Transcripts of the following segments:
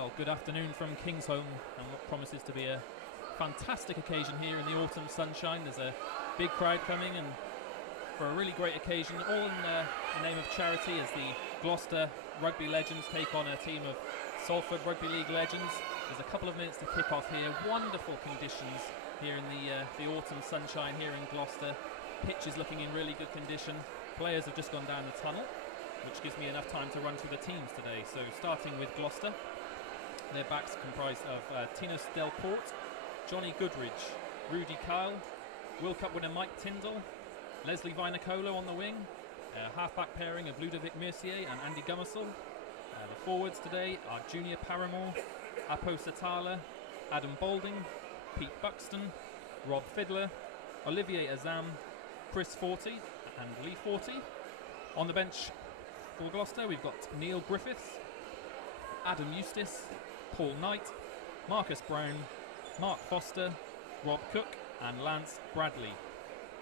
Well, good afternoon from Kingsholm, and what promises to be a fantastic occasion here in the autumn sunshine. There's a big crowd coming, and for a really great occasion, all in the name of charity, as the Gloucester Rugby legends take on a team of Salford Rugby League legends. There's a couple of minutes to kick off here. Wonderful conditions here in the autumn sunshine here in Gloucester. Pitch is looking in really good condition. Players have just gone down the tunnel, which gives me enough time to run through the teams today. So starting with Gloucester, their backs comprised of Tinos Delport, Johnny Goodridge, Rudy Kyle, World Cup winner Mike Tyndall, Leslie Vinacolo on the wing, half-back pairing of Ludovic Mercier and Andy Gummersall. The forwards today are Junior Paramore, Apo Satala, Adam Balding, Pete Buxton, Rob Fiddler, Olivier Azam, Chris Forty and Lee Forty. On the bench for Gloucester, we've got Neil Griffiths, Adam Eustace, Paul Knight, Marcus Brown, Mark Foster, Rob Cook and Lance Bradley.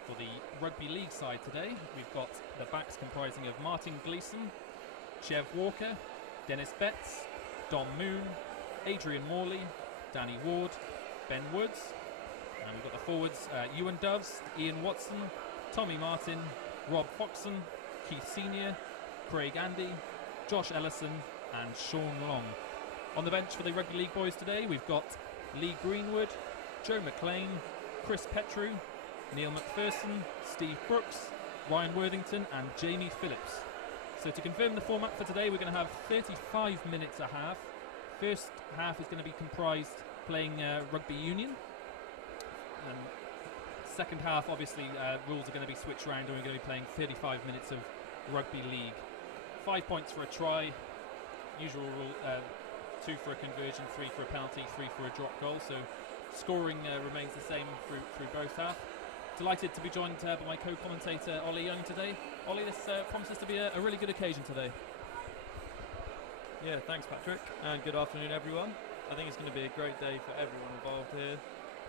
For the Rugby League side today, we've got the backs comprising of Martin Gleeson, Chev Walker, Dennis Betts, Dom Moon, Adrian Morley, Danny Ward, Ben Woods. And we've got the forwards, Ewan Doves, Ian Watson, Tommy Martin, Rob Foxon, Keith Senior, Craig Andy, Josh Ellison and Sean Long. On the bench for the Rugby League boys today, we've got Lee Greenwood, Joe McLean, Chris Petru, Neil McPherson, Steve Brooks, Ryan Worthington and Jamie Phillips. So to confirm the format for today, we're going to have 35 minutes a half. First half is going to be comprised playing Rugby Union. Second half, obviously, rules are going to be switched around and we're going to be playing 35 minutes of Rugby League. 5 points for a try, usual rule, 2 for a conversion, 3 for a penalty, 3 for a drop goal. So scoring remains the same through both halves. Delighted to be joined by my co-commentator Ollie Young today. Ollie, this promises to be a really good occasion today. Yeah, thanks Patrick, and good afternoon everyone. I think it's going to be a great day for everyone involved here.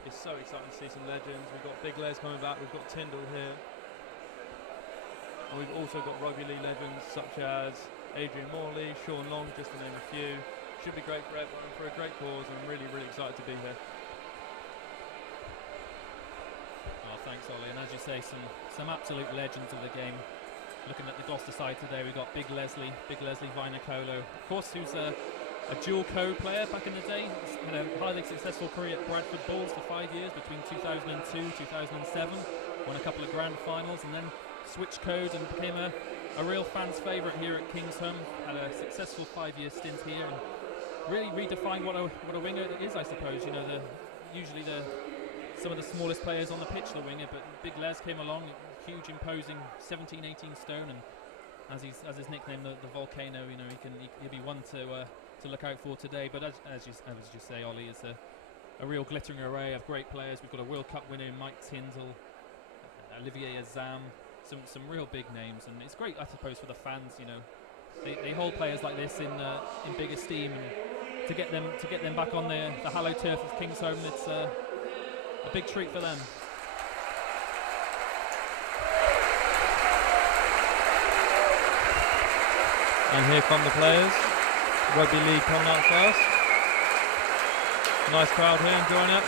It's so exciting to see some legends. We've got Big Les coming back, we've got Tyndall here. And we've also got Rugby League legends such as Adrian Morley, Sean Long, just to name a few. Should be great for everyone, for a great cause, and I'm really, really excited to be here. Thanks, Ollie. And as you say, some absolute legends of the game. Looking at the Gloucester side today, we've got Big Leslie Vinacolo, of course, who's a dual co-player back in the day. He's had a highly successful career at Bradford Bulls for 5 years, between 2002 and 2007. Won a couple of grand finals and then switched code and became a real fan's favourite here at Kingsholm. Had a successful 5-year stint here and really redefined what a winger is, I suppose. You know, usually some of the smallest players on the pitch, the winger, but Big Les came along, huge, imposing, 17, 18 stone, and as his nickname, the Volcano. You know, he'll be one to look out for today. But as you say, Ollie, is a real glittering array of great players. We've got a World Cup winner in Mike Tyndall, Olivier Azam, some real big names, and it's great, I suppose, for the fans. You know, they hold players like this in big esteem, and to get them back on the hallowed turf of Kingsholm, it's a big treat for them. And here come the players. Rugby League coming out first. Nice crowd here enjoying it.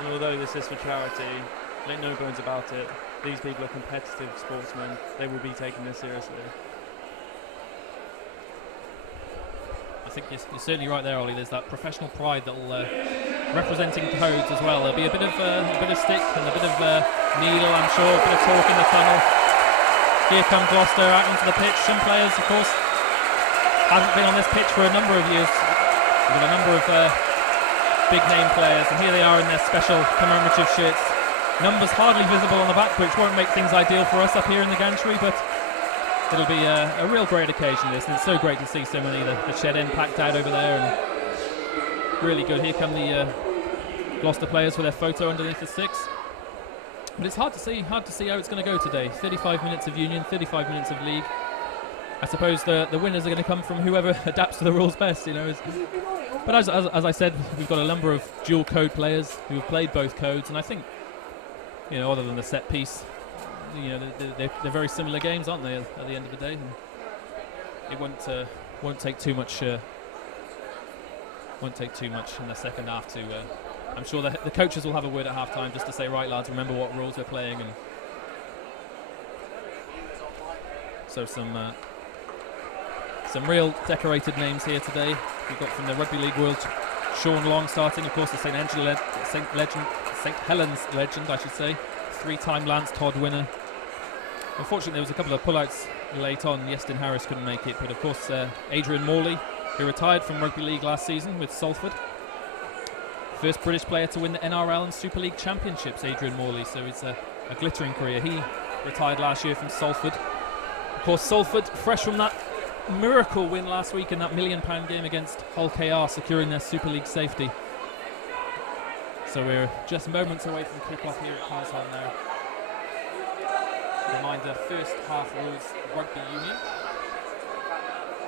And although this is for charity, make no bones about it, these people are competitive sportsmen. They will be taking this seriously. I think you're certainly right there, Ollie. There's that professional pride that will representing codes as well. There'll be a bit of stick and a bit of needle, I'm sure, a bit of talk in the tunnel. Here come Gloucester out onto the pitch. Some players, of course, haven't been on this pitch for a number of years. We've got a number of big name players, and here they are in their special commemorative shirts. Numbers hardly visible on the back, which won't make things ideal for us up here in the gantry, but it'll be a real great occasion, this, and it's so great to see so many, the shed end packed out over there, and really good. Here come the Gloucester players with their photo underneath the six. But it's hard to see how it's going to go today. 35 minutes of Union, 35 minutes of League. I suppose the winners are going to come from whoever adapts to the rules best, you know. But as I said, we've got a number of dual code players who have played both codes, and I think, other than the set piece, they're very similar games, aren't they? At the end of the day, and it won't take too much. Won't take too much in the second half to. I'm sure the coaches will have a word at half time just to say, right, lads, remember what rules we're playing, and so some real decorated names here today. We've got from the Rugby League world, Sean Long starting, of course, the St Helens legend, I should say. 3-time Lance Todd winner. Unfortunately, there was a couple of pullouts late on. Yestin Harris couldn't make it, but of course, Adrian Morley, who retired from Rugby League last season with Salford. First British player to win the NRL and Super League championships, Adrian Morley, so it's a glittering career. He retired last year from Salford. Of course, Salford, fresh from that miracle win last week in that £1 million game against Hull KR, securing their Super League safety. So we're just moments away from kick-off here at Carlsholm now. Reminder, first half rules Rugby Union,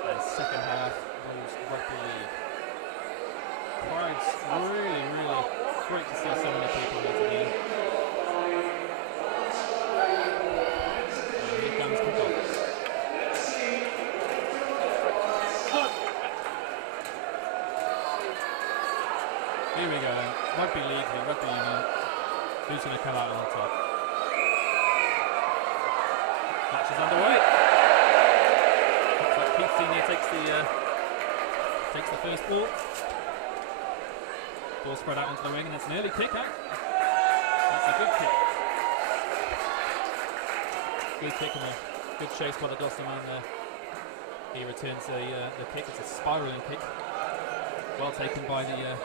and second half rules Rugby League. Crowd's really great to see so many people here today. And here comes kick-off. Here we go then. Rugby League, the Rugby Union. Who's going to come out on top? Match is underway. Looks like Keith Senior takes the first ball. Ball spread out onto the wing, and it's an early kick out. That's a good kick. Good kick and a good chase by the Gloucester man there. He returns the kick. It's a spiralling kick. Well taken by the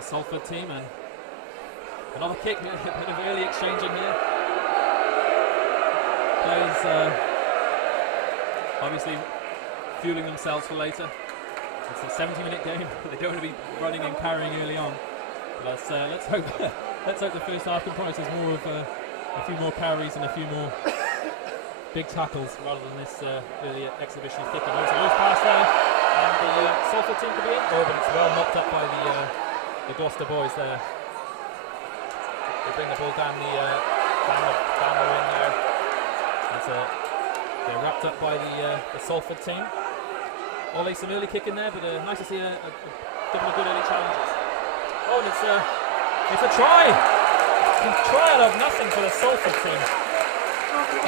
Salford team, and another kick. A bit of early exchanging here. Players obviously fueling themselves for later. It's a 70-minute game. They don't want to be running and carrying early on. But let's hope the first half comprises more of a few more carries and a few more big tackles rather than this early exhibition of kicking. There's a loose pass there, and the Salford team could be in. Oh, but it's well mopped up by the Gloucester boys there. They bring the ball down the wing there. They're wrapped up by the Salford team. Ollie, some early kick in there, but nice to see a couple of good early challenges. Oh, and it's a try! A try out of nothing for the Salford team.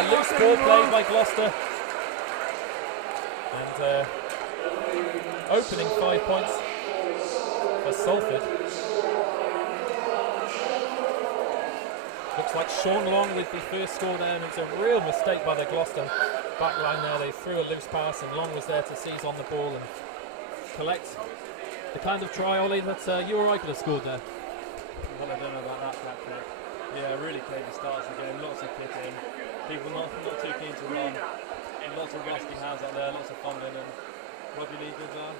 A loose ball played by Gloucester. And opening 5 points for Salford. Looks like Sean Long with the first score there, and it's a real mistake by the Gloucester back line there. They threw a loose pass, and Long was there to seize on the ball and collect the kind of try, Ollie, that you or I could have scored there. Well, I don't know about that, Patrick. Yeah, really clear the start of the game. Lots of kicking. People not too keen to run. And lots of rusty hands out there. Lots of fumbling, and Rugby League have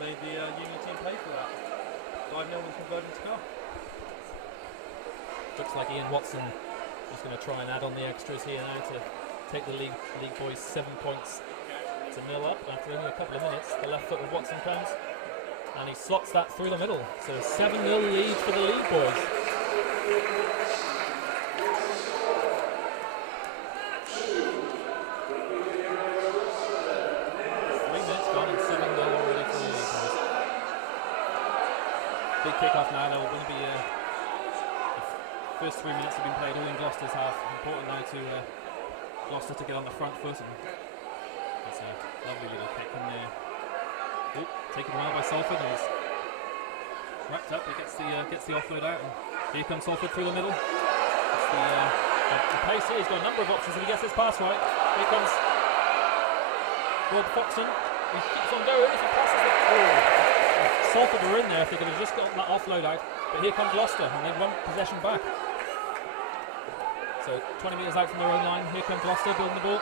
made the Union team pay for that. 5-0 with converting to goal. Looks like Ian Watson is going to try and add on the extras here now to take the league boys 7 points to 0 up after only a couple of minutes. The left foot of Watson comes, and he slots that through the middle. So a 7-0 lead for the league boys. Big kick-off now. There will be the first 3 minutes have been played all in Gloucester's half. Important now to Gloucester to get on the front foot. And it's a lovely little kick in there. Taken well by Salford. He's wrapped up. He gets the offload out. And here comes Salford through the middle. It's the pace here. He's got a number of options if he gets his pass right. Here comes Rob Foxton. He keeps on going. If he passes it, Salford were in there if they could have just gotten that offload out, but here comes Gloucester and they run possession back. So 20 metres out from their own line, here comes Gloucester building the ball.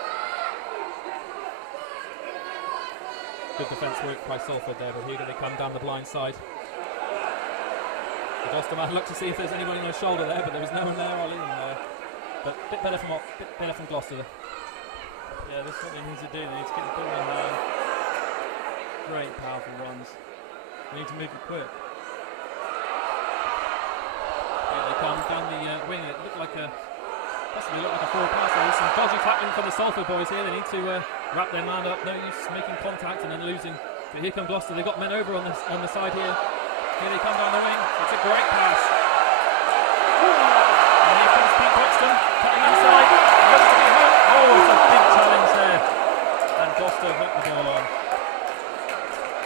Good defence work by Salford there, but here they come down the blind side. The Gloucester man looked to see if there's anybody on their shoulder there, but there was no one there, Ollie. But a bit better from Gloucester there. Yeah, this is what they need to do. They need to get the ball in hand. Great powerful runs. We need to move it quick. Yeah, they come down the wing. It looked like possibly looked like a forward pass. There's some dodgy tackling for the Salford boys here. They need to wrap their man up. No use making contact and then losing. But here come Gloucester. They've got men over on the side here. Here they come down the wing. It's a great pass. And here comes Pete Buxton cutting inside. Looks to be home. Oh, it's a big challenge there. And Gloucester hooked the ball on.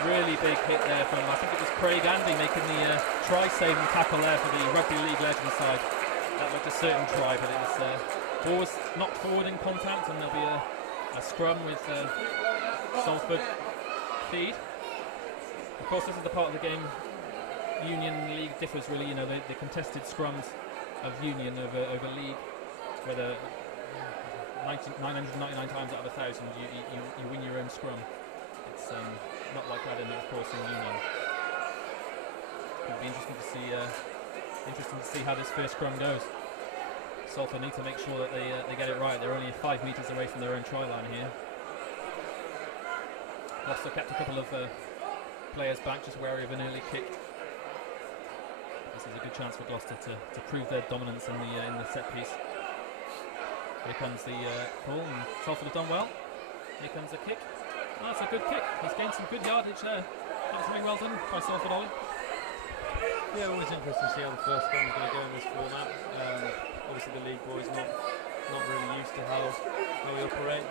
Really big hit there from, I think it was Craig Andy making the try-saving tackle there for the Rugby League legend side. That looked a certain try, but it was ball was knocked forward in contact, and there'll be a scrum with Salford feed. Of course, this is the part of the game Union League differs really. You know, the contested scrums of Union over League, where the 999 times out of 1,000 you win your own scrum. It's not like that of course in Union. It'll be interesting to see how this first scrum goes. Salford need to make sure that they get it right. They're only 5 metres away from their own try line here. Gloucester kept a couple of players back, just wary of an early kick. This is a good chance for Gloucester to prove their dominance in the set piece. Here comes the call, and Salford have done well. Here comes the kick. Oh, that's a good kick. He's gained some good yardage there. That was very well done by Salford, Ollie. Yeah, always interesting to see how the first scrum is going to go in this format. Obviously the league boys not really used to how we operate.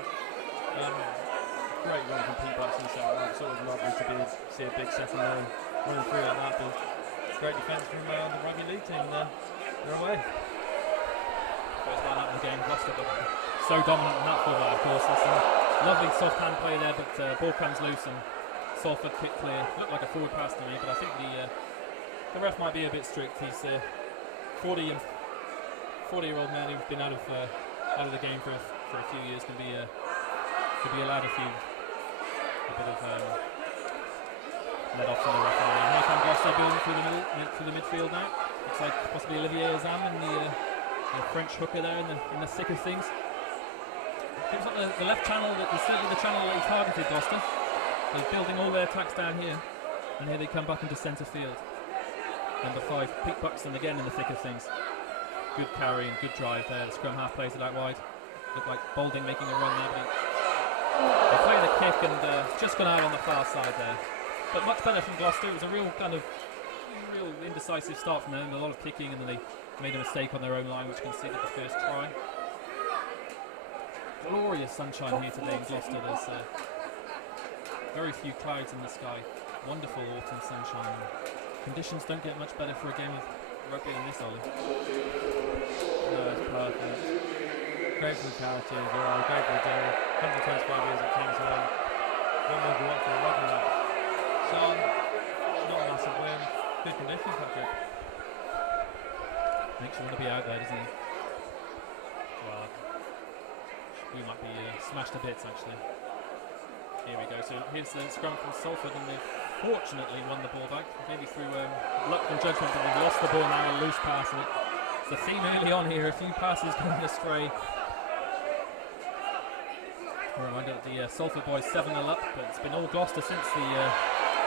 Great run from Pete Buxton in the second half. It's always lovely to see a big second row running through like that. But great defence from the Rugby League team, and they're away. First line out of the game, Gloucester, but so dominant in that format, of course. There's some lovely soft hand play there, but ball comes loose and Salford kick clear. Looked like a forward pass to me, but I think the ref might be a bit strict. He's 40-year-old man who's been out of the game for a few years can be allowed a bit of let off from the referee. Here comes Gloucester building through the midfield now. Looks like possibly Olivier Azam and the French hooker there in the thick of things. Seems like the left channel, certainly the channel that he targeted Gloucester. They're building all their attacks down here, and here they come back into centre field. Number 5, Pete Buxton again in the thick of things. Good carry and good drive there. The scrum half plays it out wide. Looked like Boulding making a run there, but they play the kick and just gone out on the far side there. But much better from Gloucester. It was a real indecisive start from them. A lot of kicking, and then they made a mistake on their own line, which conceded the first try. Glorious sunshine here today in Gloucester. There's very few clouds in the sky. Wonderful autumn sunshine. Conditions don't get much better for a game of rugby than this, Ollie. No, it's perfect. Great for the charity as well, great for the day. 125 years at King's Home. One more go up for a rugby match. Sun, not a massive win. Good conditions, Patrick. Makes you want to be out there, doesn't it? Well, we might be smashed to bits actually. Here we go. So here's the scrum from Salford, and they've fortunately won the ball back. Maybe through luck and judgment, but they've lost the ball now. A loose pass. And it's the theme early on here. A few passes going astray. Reminder that the Salford boys 7-0 up, but it's been all Gloucester since the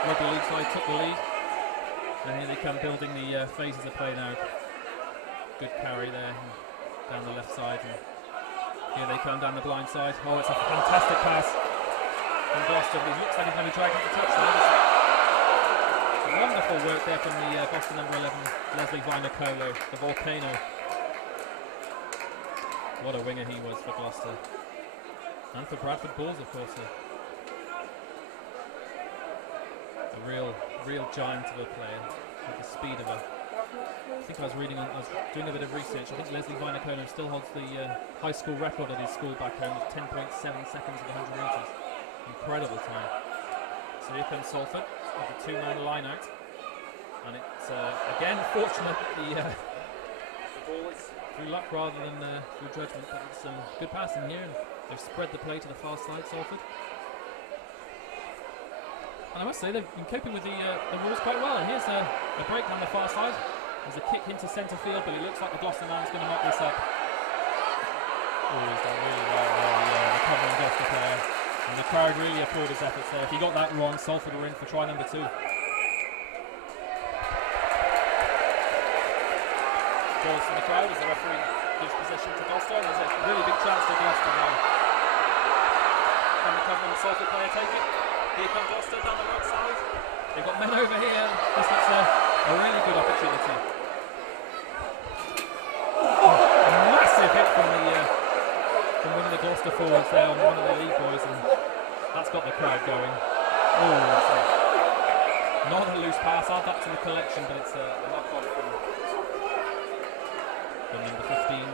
Rugby League side took the lead. And here they come building the phases of play now. Good carry there down the left side. And here they come down the blind side. Oh, it's a fantastic pass from Gloucester. But he looks like he's going to be dragging the touch there. Wonderful work there from the Gloucester number 11, Leslie Vinacolo, the Volcano. What a winger he was for Gloucester. And for Bradford Bulls, of course. A real giant of a player with the speed of a... I think I was doing a bit of research. I think Leslie Vinacolo still holds the high school record at his school back home of 10.7 seconds at 100 metres. Incredible time. So here comes Salford with a 2-man line out. And it's, again, fortunate that the ball is through luck rather than through judgment. But it's some good passing here. And they've spread the play to the far side, Salford. And I must say, they've been coping with the rules quite well. And here's a break down the far side. There's a kick into centre field, but it looks like the Gloucester man's going to knock this up. Oh, he's done really well there, the covering Gloucester player. And the crowd really applaud his efforts there. If he got that wrong, Salford were in for try number 2. applause from the crowd as the referee gives possession to Gloucester. There's a really big chance for Gloucester now. Can the Cumberland Salford player take it? Here comes Gloucester down the right side. They've got men over here. This looks a really good opportunity. A massive hit from one of the Gloucester forwards there on one of the league boys, and that's got the crowd going. Oh, not a loose pass. Add that to the collection, but it's a knock-on from number 15,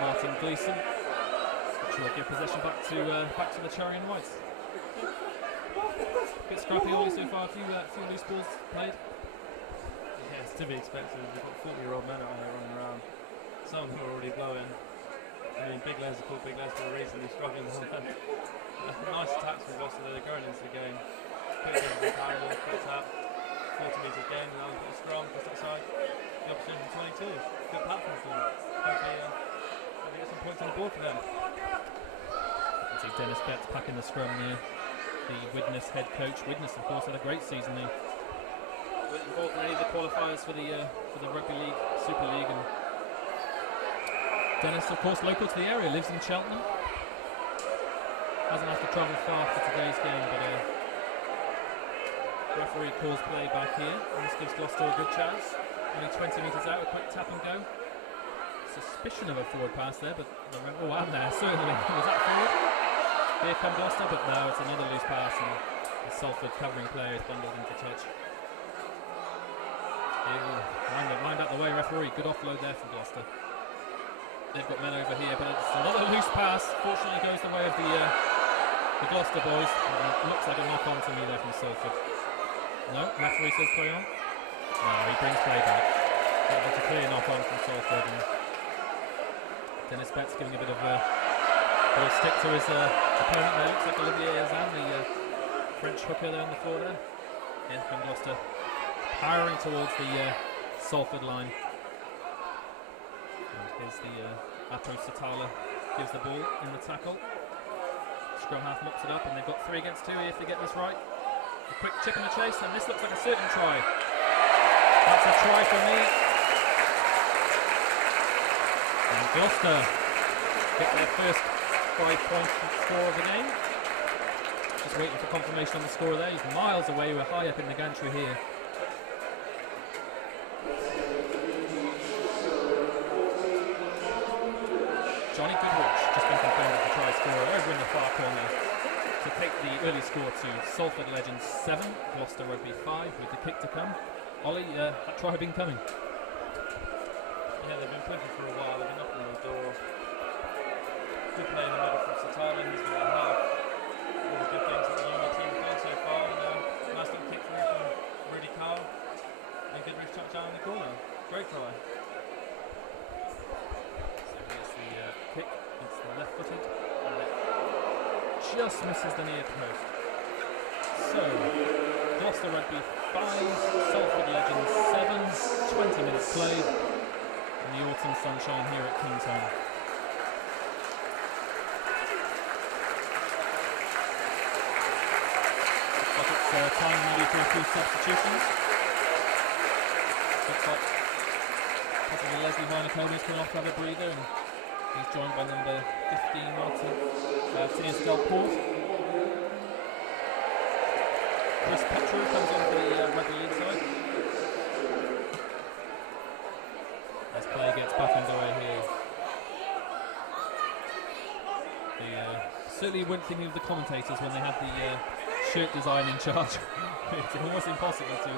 Martin Gleeson, which will give possession back to the Cherry and Whites. Bit scrappy Ollie so far. A few loose balls played. Yeah, it's to be expected. We've got 40-year-old men out there running around. Some of them are already blowing. I mean, big Les are called big Les for a reason. They're struggling. Nice attacks from Gloucester. They're going into the game. Quick over the parallel, quick tap. 40 metres gained, and now we've got a scrum just outside the opposition from 22. Good platform for them. Hopefully get some points on the board for them. You can see Dennis Betts packing the scrum there. The Widnes head coach. Widnes, of course, had a great season there. Involved in any of the qualifiers for the Rugby League, Super League, and Dennis, of course, local to the area, lives in Cheltenham. Hasn't had to travel far for today's game, but referee calls play back here, and this gives Gloucester a good chance. Only 20 metres out, a quick tap and go. Suspicion of a forward pass there, but and there, certainly. Was that forward? Here come Gloucester, but no, it's another loose pass, and the Salford covering player is bundled into touch. Mind out the way, referee. Good offload there from Gloucester. They've got men over here, but it's another loose pass. Fortunately, goes the way of the Gloucester boys. It looks like a knock-on to me there from Salford. No, referee says play on. No, he brings play back. That was a clear knock-on from Salford. And Dennis Betts giving a bit of stick to his opponent there. Looks like Olivier Azan, the French hooker there on the floor there. Yeah, from Gloucester, powering towards the Salford line. And here's the Ato Satala gives the ball in the tackle. Scrum half mops it up, and they've got 3 against 2 here if they get this right. A quick chip and a chase, and this looks like a certain try. That's a try for me. And Gloucester get their first 5-point score of the game. Just waiting for confirmation on the score there. He's miles away. We're high up in the gantry here. Johnny Goodrich just been confirmed as the try scorer over in the far corner to take the early score to Salford Legends 7, Gloucester Rugby 5, with the kick to come. Ollie, that try had been coming. Yeah, they've been pushing for a while. They've been knocking on the door. Good play in the middle from Satala. He's going to have all the good things that the Union team have done so far. And nice little kick through from Rudy Carl. And Goodrich touchdown in the corner. Great try. Kick, it's the left-footed, and it just misses the near post. So, Gloucester Rugby 5, Salford Legends 7, 20 minutes played in the autumn sunshine here at Kingsholm. Looks like it's time maybe for a few substitutions. Looks like possibly Leslie Vinacone is coming off to have a breather, and he's joined by number 15, Martin Delport. Chris Petru comes in for the Rugby League side. As play gets back underway here. Certainly wouldn't think of the commentators when they had the shirt design in charge. It's almost impossible to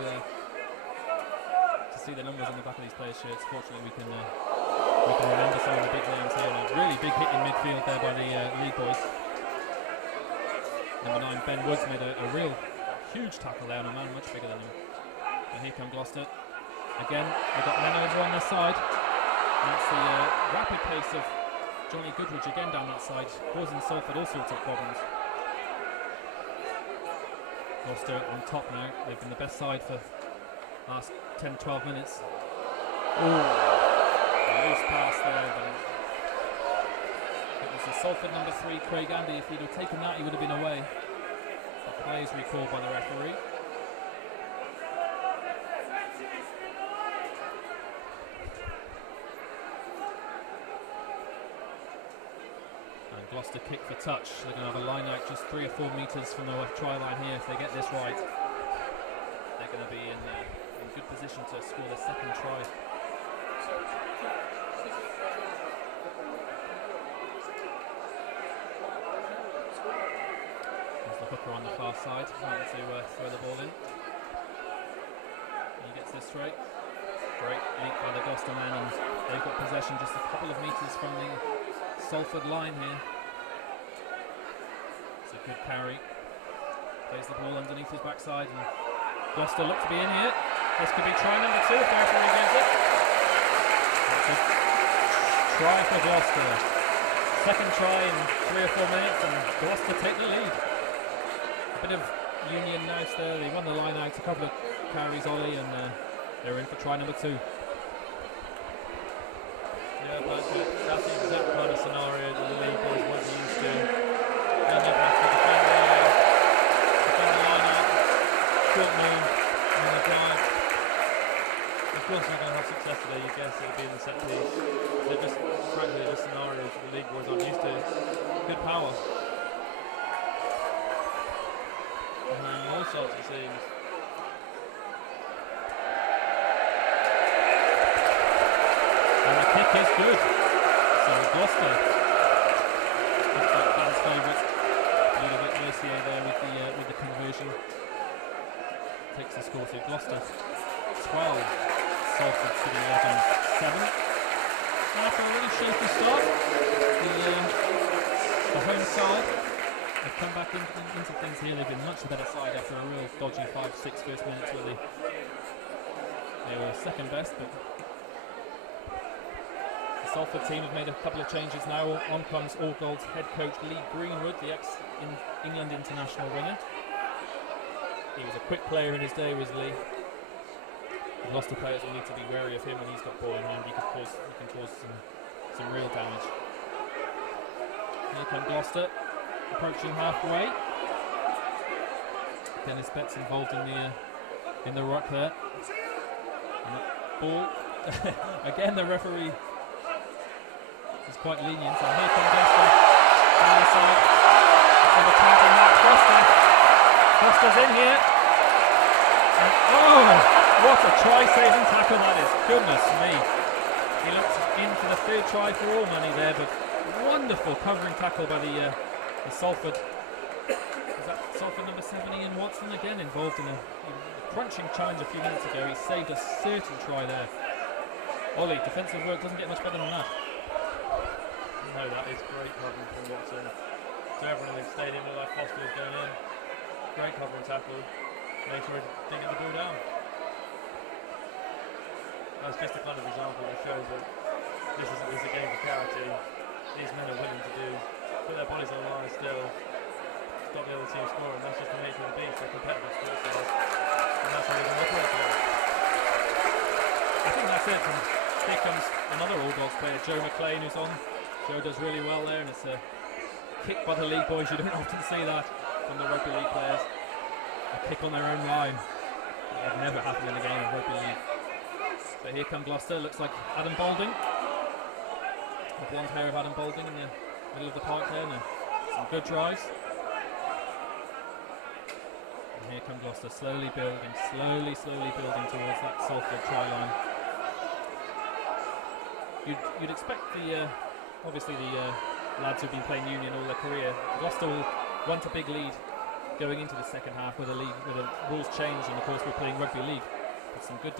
see the numbers on the back of these players' shirts. Fortunately, we can remember some of the big names here. A really big hit in midfield there by the league boys. Number 9, Ben Woods, made a real huge tackle there on a man much bigger than him. And here come Gloucester. Again, they've got men over on their side. And that's the rapid pace of Johnny Goodrich again down that side, causing Salford all sorts of problems. Gloucester on top now. They've been the best side for the last 10-12 minutes. Loose pass there, but it was the Salford number 3, Craig Andy. If he'd have taken that, he would have been away. The play is recalled by the referee. And Gloucester kick for touch. They're going to have a line out just 3 or 4 metres from the try line here. If they get this right, they're going to be in good position to score their second try. There's the hooker on the far side, trying to throw the ball in. He gets this straight. Great leap by the Gloucester men, and they've got possession just a couple of metres from the Salford line here. It's a good carry. Plays the ball underneath his backside, and Gloucester look to be in here. This could be try number 2 if the referee gives it. That's a try for Gloucester. Second try in 3 or 4 minutes, and Gloucester take the lead. A bit of Union now there. They won the line out, a couple of carries, Ollie, and they're in for try number 2. Yeah, but that's the exact kind of scenario that the league boys want to use to. Then you have to defend the line out, short move, and then the drive. Of course you're going to have success today, you guess it'll be in the set piece. They're just, frankly, just scenarios that the league boys aren't used to. Good power. And all sorts it seems. And the kick is good. So Gloucester looks like fans' favourite. A little bit Mercier there with the conversion. Takes the score to Gloucester 12, Salford City Legends 7. And after a really shaky start, the home side have come back into things here. They've been much the better side after a real dodgy 5-6 first minutes where they were second best, but the Salford team have made a couple of changes now. On comes All Gold's head coach Lee Greenwood, the ex-England international winger. He was a quick player in his day, was Lee. The Gloucester players will need to be wary of him when he's got ball in hand. He can cause some real damage. Here come Gloucester, approaching halfway. Dennis Betts involved in the ruck there. And that ball, again the referee is quite lenient. So here comes Gloucester. The counter mark Gloucester. Gloucester's in here. And oh, what a try-saving tackle that is. Goodness me. He looked in for the third try for all money there, but wonderful covering tackle by the Salford. Was that Salford number 7, Ian Watson, again involved in a crunching challenge a few minutes ago. He saved a certain try there. Ollie, defensive work doesn't get much better than that. No, that is great covering from Watson. So everyone in the stadium looked like Foster was going in. Great covering tackle. Make sure to get the ball down. That's just a kind of example that shows that this is a game for charity. These men are willing to put their bodies on the line still, stop the other team scoring. That's just the nature of the beast. They're competitive sports stars, and that's how they're going to operate today. I think that's it. And here comes another All Goals player, Joe McLean, who's on. Joe does really well there, and it's a kick by the league boys. You don't often see that from the Rugby League players. A kick on their own line. That would never happen in a game of Rugby League. But here come Gloucester. Looks like Adam Boulding. The blonde hair of Adam Boulding in the middle of the park there. Now, some good drives. And here come Gloucester, slowly building towards that Salford try line. You'd expect obviously the lads who've been playing Union all their career. Gloucester will want a big lead going into the second half where the rules change, and of course we're playing Rugby League. But some good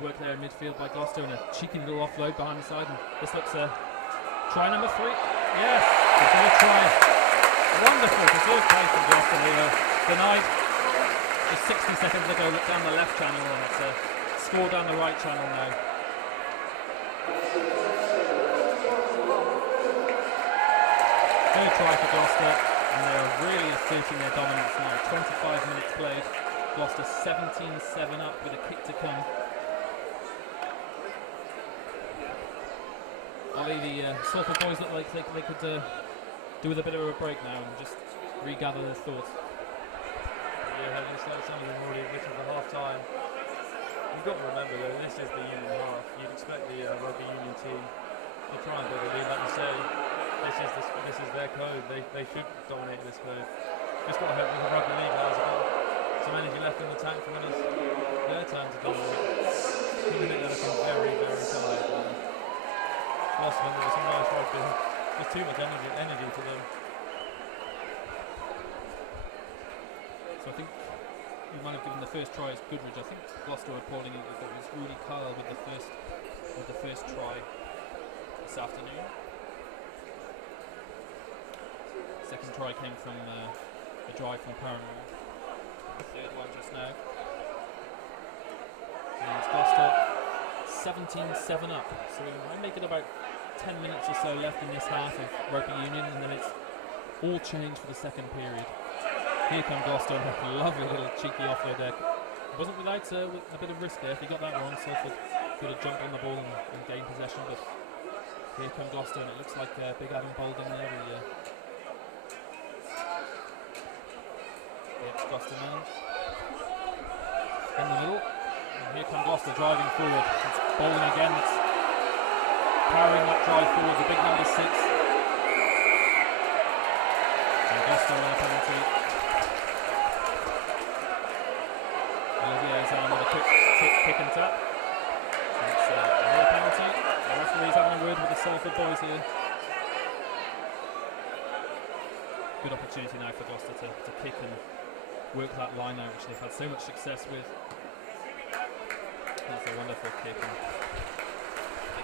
work there in midfield by Gloucester, and a cheeky little offload behind the side. And this looks try number 3. Yes, it's a try. Wonderful, deserved play from Gloucester. They were denied just 60 seconds ago. Look down the left channel, and it's a score down the right channel now. Good try for Gloucester, and they're really asserting their dominance now. 25 minutes played. Gloucester 17-7 up with a kick to come. Ollie, the Salford boys look like they could do with a bit of a break now and just regather their thoughts. Yeah, it looks like some of them already written for half time. You've got to remember though, this is the Union half. You'd expect the Rugby Union team to try and build a lead, like you say. This is the their code. They should dominate this code. Just got to hope the Rugby League has some energy left in the tank for when it's their turn to dominate. I think they're looking very, very tired. Lost them, there was some nice rugby. Just too much energy for them. So I think you might have given the first try as Goodridge. I think Gloucester were polling it that it was Rudy Kyle with the first try this afternoon. Second try came from a drive from Paramore. The third one just now. And it's Gloucester 17-7 up. So I make it about 10 minutes or so left in this half of Rugby Union, and then it's all changed for the second period. Here come Gloucester, a lovely little cheeky offload there. Wasn't without a bit of risk there. If he got that wrong, Salford could have jumped on the ball and gained possession, but here come Gloucester, and it looks like big Adam Boulding there. It's Gloucester now. In the middle. And here come Gloucester driving forward. It's Boulding again. It's powering that drive forward, the big number 6. And Gloucester with a penalty. Olivier on with a kick and tap. It's a real penalty. The referee's having a word with the Salford boys here. Good opportunity now for Gloucester to kick and work that line out, which they've had so much success with. That's a wonderful kick. And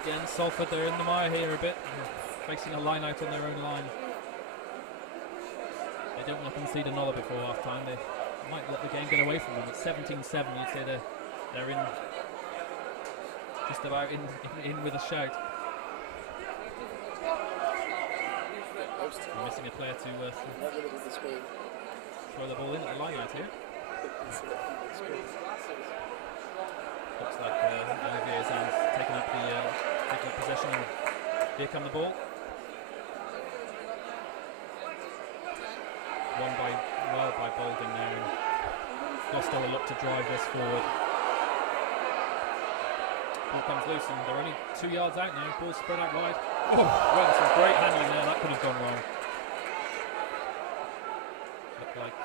again, Salford, they're in the mire here a bit, facing a line out on their own line. They don't want to concede another before half time. They might let the game get away from them. It's 17-7, you'd say they're in, just about in with a shout. We're missing a player to throw the ball in at the line out here. Looks like Olivier Zan's taken up the possession, and here come the ball. Won by Boulding there, and Gloucester will look to drive this forward. Ball comes loose, and they're only 2 yards out now. Ball spread out wide. Oh, well, some great handling there. That could have gone wrong. Looked like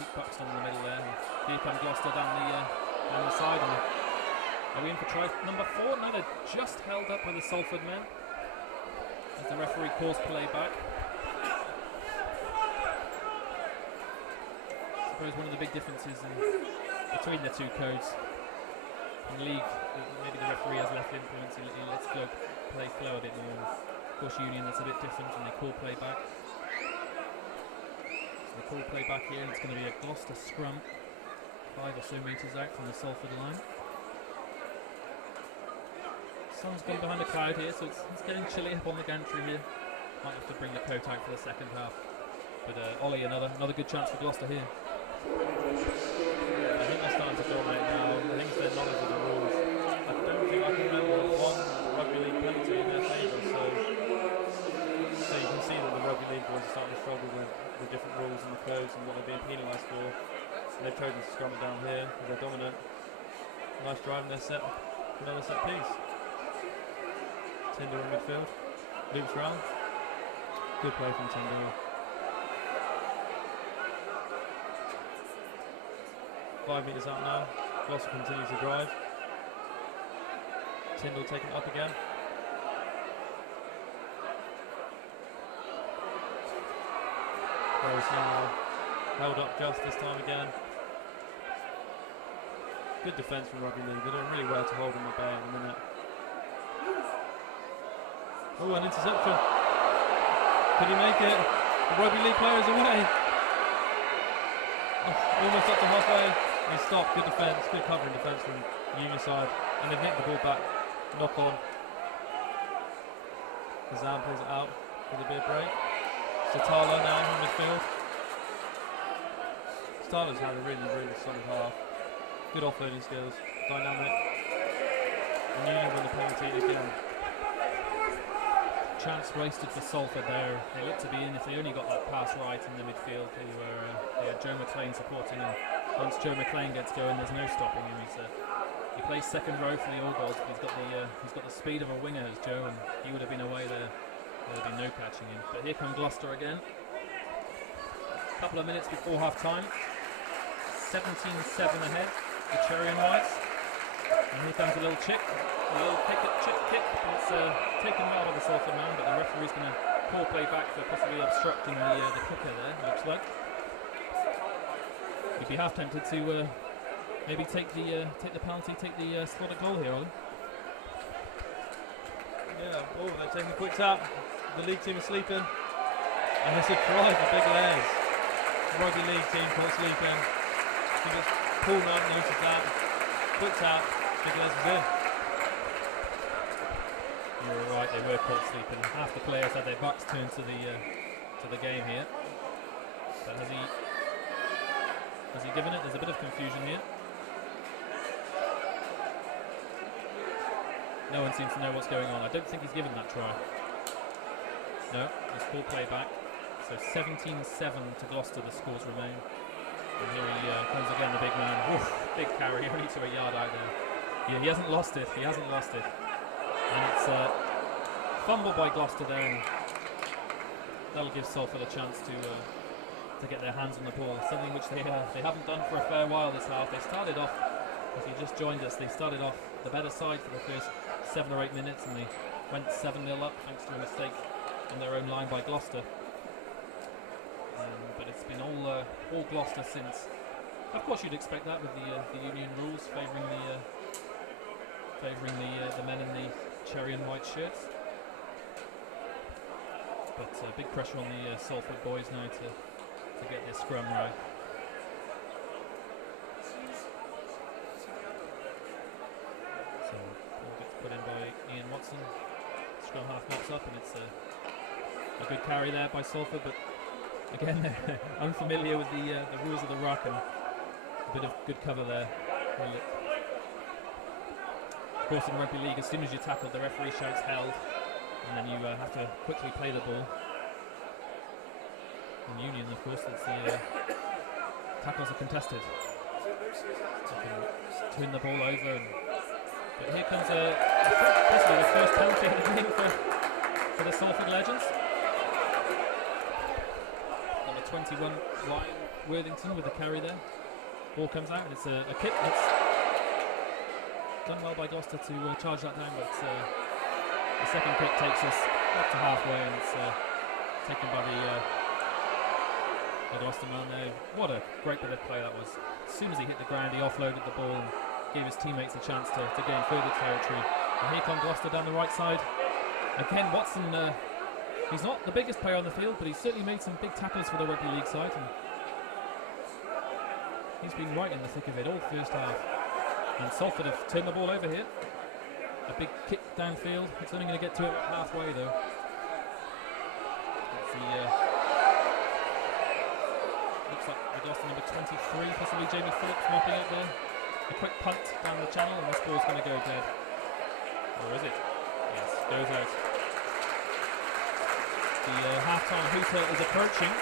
Pete Buxton in the middle there. And here comes Gloucester down the side. And are we in for try number 4? No, they're just held up by the Salford men as the referee calls play back. I suppose one of the big differences between the two codes in league, maybe the referee has less influence. He lets play flow a bit more. Of course, Union, that's a bit different, and they call play back. So they call play back here, and it's going to be a Gloucester scrum, 5 or so metres out from the Salford line. Sun's gone behind the cloud here, so it's getting chilly up on the gantry here. Might have to bring the coat out for the second half. But Ollie, another good chance for Gloucester here. I think they're starting to dominate now. I think it's their knowledge of the rules. I don't think I can remember one Rugby League penalty in their favour, so you can see that the Rugby League boys are starting to struggle with the different rules and the codes and what they're being penalised for. And they've chosen to scrum it down here because they're dominant. Nice drive in their set, another set piece. Tyndall in midfield, loops round. Good play from Tyndall. 5 metres out now. Gloucester continues to drive. Tyndall taking it up again. Rose now held up just this time again. Good defence from Rugby League. They're doing really well to hold them at bay at the minute. Oh, an interception. Could he make it? The Rugby League player is away. Oh, almost up to halfway. He stopped. Good defence. Good covering defence from Union side. And they've nicked the ball back. Knock on. Zan pulls it out with a bit of break. Satala now in midfield. Satala's had a really, really solid half. Good offloading skills. Dynamic. And Union win the penalty again. Chance wasted for Salford there. They looked to be in if they only got that pass right in the midfield. They had Joe McLean supporting him. Once Joe McLean gets going, there's no stopping him. He plays second row for the All Goals, but he's got the speed of a winger as Joe, and he would have been away there There'll be no catching him. But here come Gloucester again. A couple of minutes before half time. 17-7 ahead, the Cherry and Whites. And here comes a little chip, a little chip kick. It's taken well by the Salford man, but the referee's going to call play back for possibly obstructing the kicker there, looks like. You'd be half tempted to maybe take the penalty, take the slotted goal here, Ollie. Yeah, they're taking a quick tap. The league team is sleeping. And it's a try for Big Les. Rugby League team caught sleeping. I think it's Paul Knight noticed that. Quick tap. Big Les was in. You were right, they were caught sleeping. Half the players had their backs turned to the game here. But has he given it? There's a bit of confusion here. No one seems to know what's going on. I don't think he's given that try. No, he's called play back. So 17-7 to Gloucester, the scores remain. And here he comes again, the big man. Oof, big carry, only to a yard out there. Yeah, he hasn't lost it. He hasn't lost it. And it's fumbled by Gloucester there. And that'll give Salford a chance to get their hands on the ball. Something which they haven't done for a fair while this half. They started off, if you just joined us, they started off the better side for the first 7 or 8 minutes, and they went 7-0 up thanks to a mistake on their own line by Gloucester. But it's been all Gloucester since. Of course, you'd expect that with the Union rules favouring the men in the cherry and white shirts. But big pressure on the Salford boys now to get their scrum right. So ball gets put in by Ian Watson. Scrum half mops up, and it's a good carry there by Salford, but again, they're unfamiliar with the rules of the ruck, and a bit of good cover there. Of course, in Rugby League, as soon as you tackle, the referee shouts held, and then you have to quickly play the ball. In Union, of course, that's the tackles are contested. So you can turn the ball over, but here comes possibly the first penalty of the game for the Salford Legends. 21 Ryan Worthington with the carry there. Ball comes out, and it's a kick. It's done well by Gloucester to charge that down, but the second kick takes us up to halfway, and it's taken by the Gloucester man there. What a great bit of play that was. As soon as he hit the ground, he offloaded the ball and gave his teammates a chance to gain further territory. And here comes Gloucester down the right side. Again, Watson. He's not the biggest player on the field, but he's certainly made some big tackles for the Rugby League side. And he's been right in the thick of it all first half. And Salford have turned the ball over here. A big kick downfield. It's only going to get to it halfway, though. Looks like the Gloucester number 23, possibly Jamie Phillips mopping up there. A quick punt down the channel, and this ball's going to go dead. Or is it? Yes, goes out. The half-time hooter is approaching.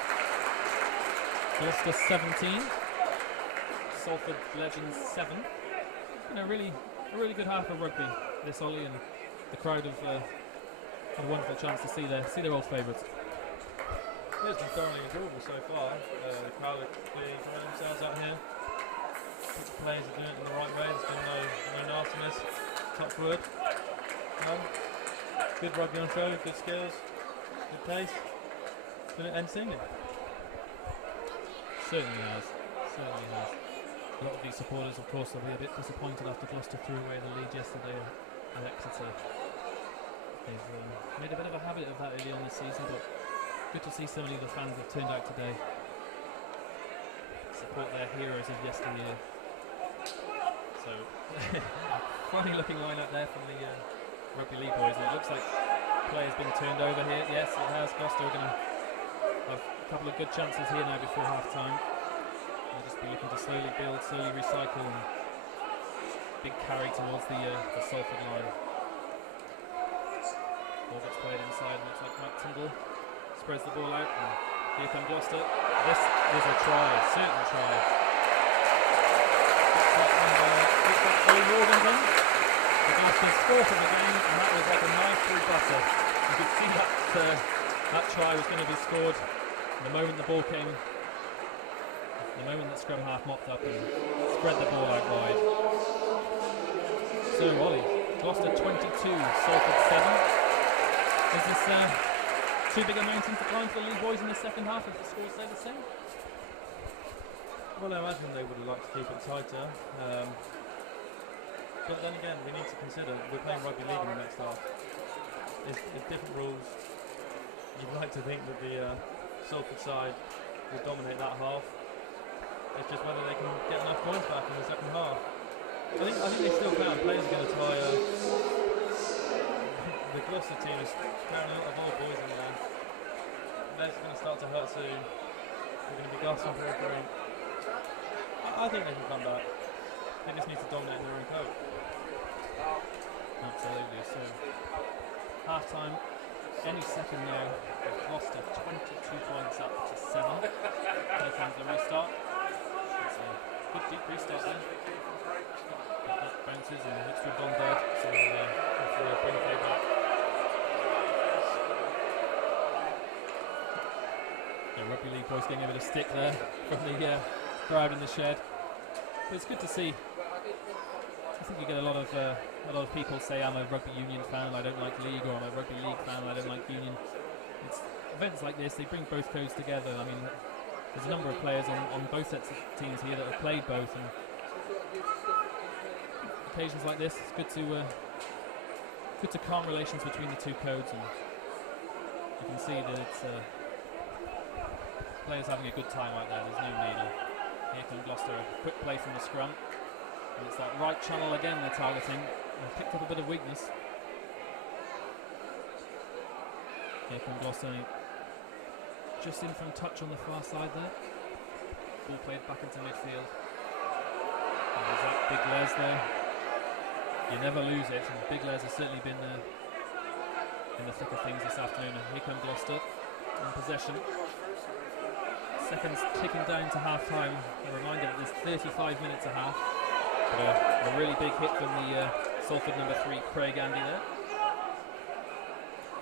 Gloucester 17, Salford Legends 7. It's been a really good half of rugby this, Ollie, and the crowd have had a wonderful chance to see their old favourites. Yeah, it's been thoroughly enjoyable so far. The crowd are clearly enjoying themselves out here. The players are doing it in the right way. There's been no nastiness. Touch wood. Good rugby on show, good skills. Good pace. It's been entertaining. Certainly has. Certainly has. A lot of these supporters, of course, will be a bit disappointed after Gloucester threw away the lead yesterday at Exeter. They've made a bit of a habit of that early on this season, but good to see so many of the fans have turned out today. Support their heroes of yesteryear. So, funny looking lineup there from the Rugby League boys, and it looks like players been turned over here. Yes, it has. Gloucester are going to have a couple of good chances here now before half time. They'll just be looking to slowly build, slowly recycle, and big carry towards the Salford line. Ball gets played inside. Looks like Matt Tyndall spreads the ball out, and here come Gloucester. This is a try, a certain try. Looks like Ollie Morgan's in. The Gloucester's fourth of the game, and that was like a knife through butter. You could see that that try was going to be scored the moment the ball came, the moment that scrum half mopped up and spread the ball out wide. So Ollie, Gloucester 22, Salford 7. Is this too big a mountain to climb for the League boys in the second half if the scores stay the same? Well, I imagine they would have liked to keep it tighter. But then again, we need to consider we're playing Rugby League in the next half. There's different rules. You'd like to think that the Salford side will dominate that half. It's just whether they can get enough points back in the second half. I think they still can. Players are going to tire. The Gloucester team is carrying a lot of old boys in there. Legs are going to start to hurt soon. They're going to be gasping for a drink. I think they can come back. They just need to dominate their own coat. Absolutely. So half time, any second now. Gloucester 22 points up to 7. Here comes the restart. It's a good deep restart there. That bounces and looks to have gone dead. So hopefully bring play back. The Rugby League boys getting a bit of stick there from the crowd in the shed. But it's good to see. I think you get a lot of people say I'm a Rugby Union fan, I don't like League, or I'm a Rugby League fan, I don't like Union. It's events like this, they bring both codes together. I mean, there's a number of players on both sets of teams here that have played both, and occasions like this, it's good to calm relations between the two codes, and you can see that it's players having a good time out there. There's no need. Here comes Gloucester, a quick play from the scrum. And it's that right channel again they're targeting. They've picked up a bit of weakness. Here comes Gloucester, just in from touch on the far side there. Ball played back into midfield. And there's that Big Les there. You never lose it, and Big Les has certainly been in the thick of things this afternoon. And here comes Gloucester in possession. Seconds ticking down to half time. A reminder that there's 35 minutes a half. But a really big hit from the Salford number 3, Craig Andy there.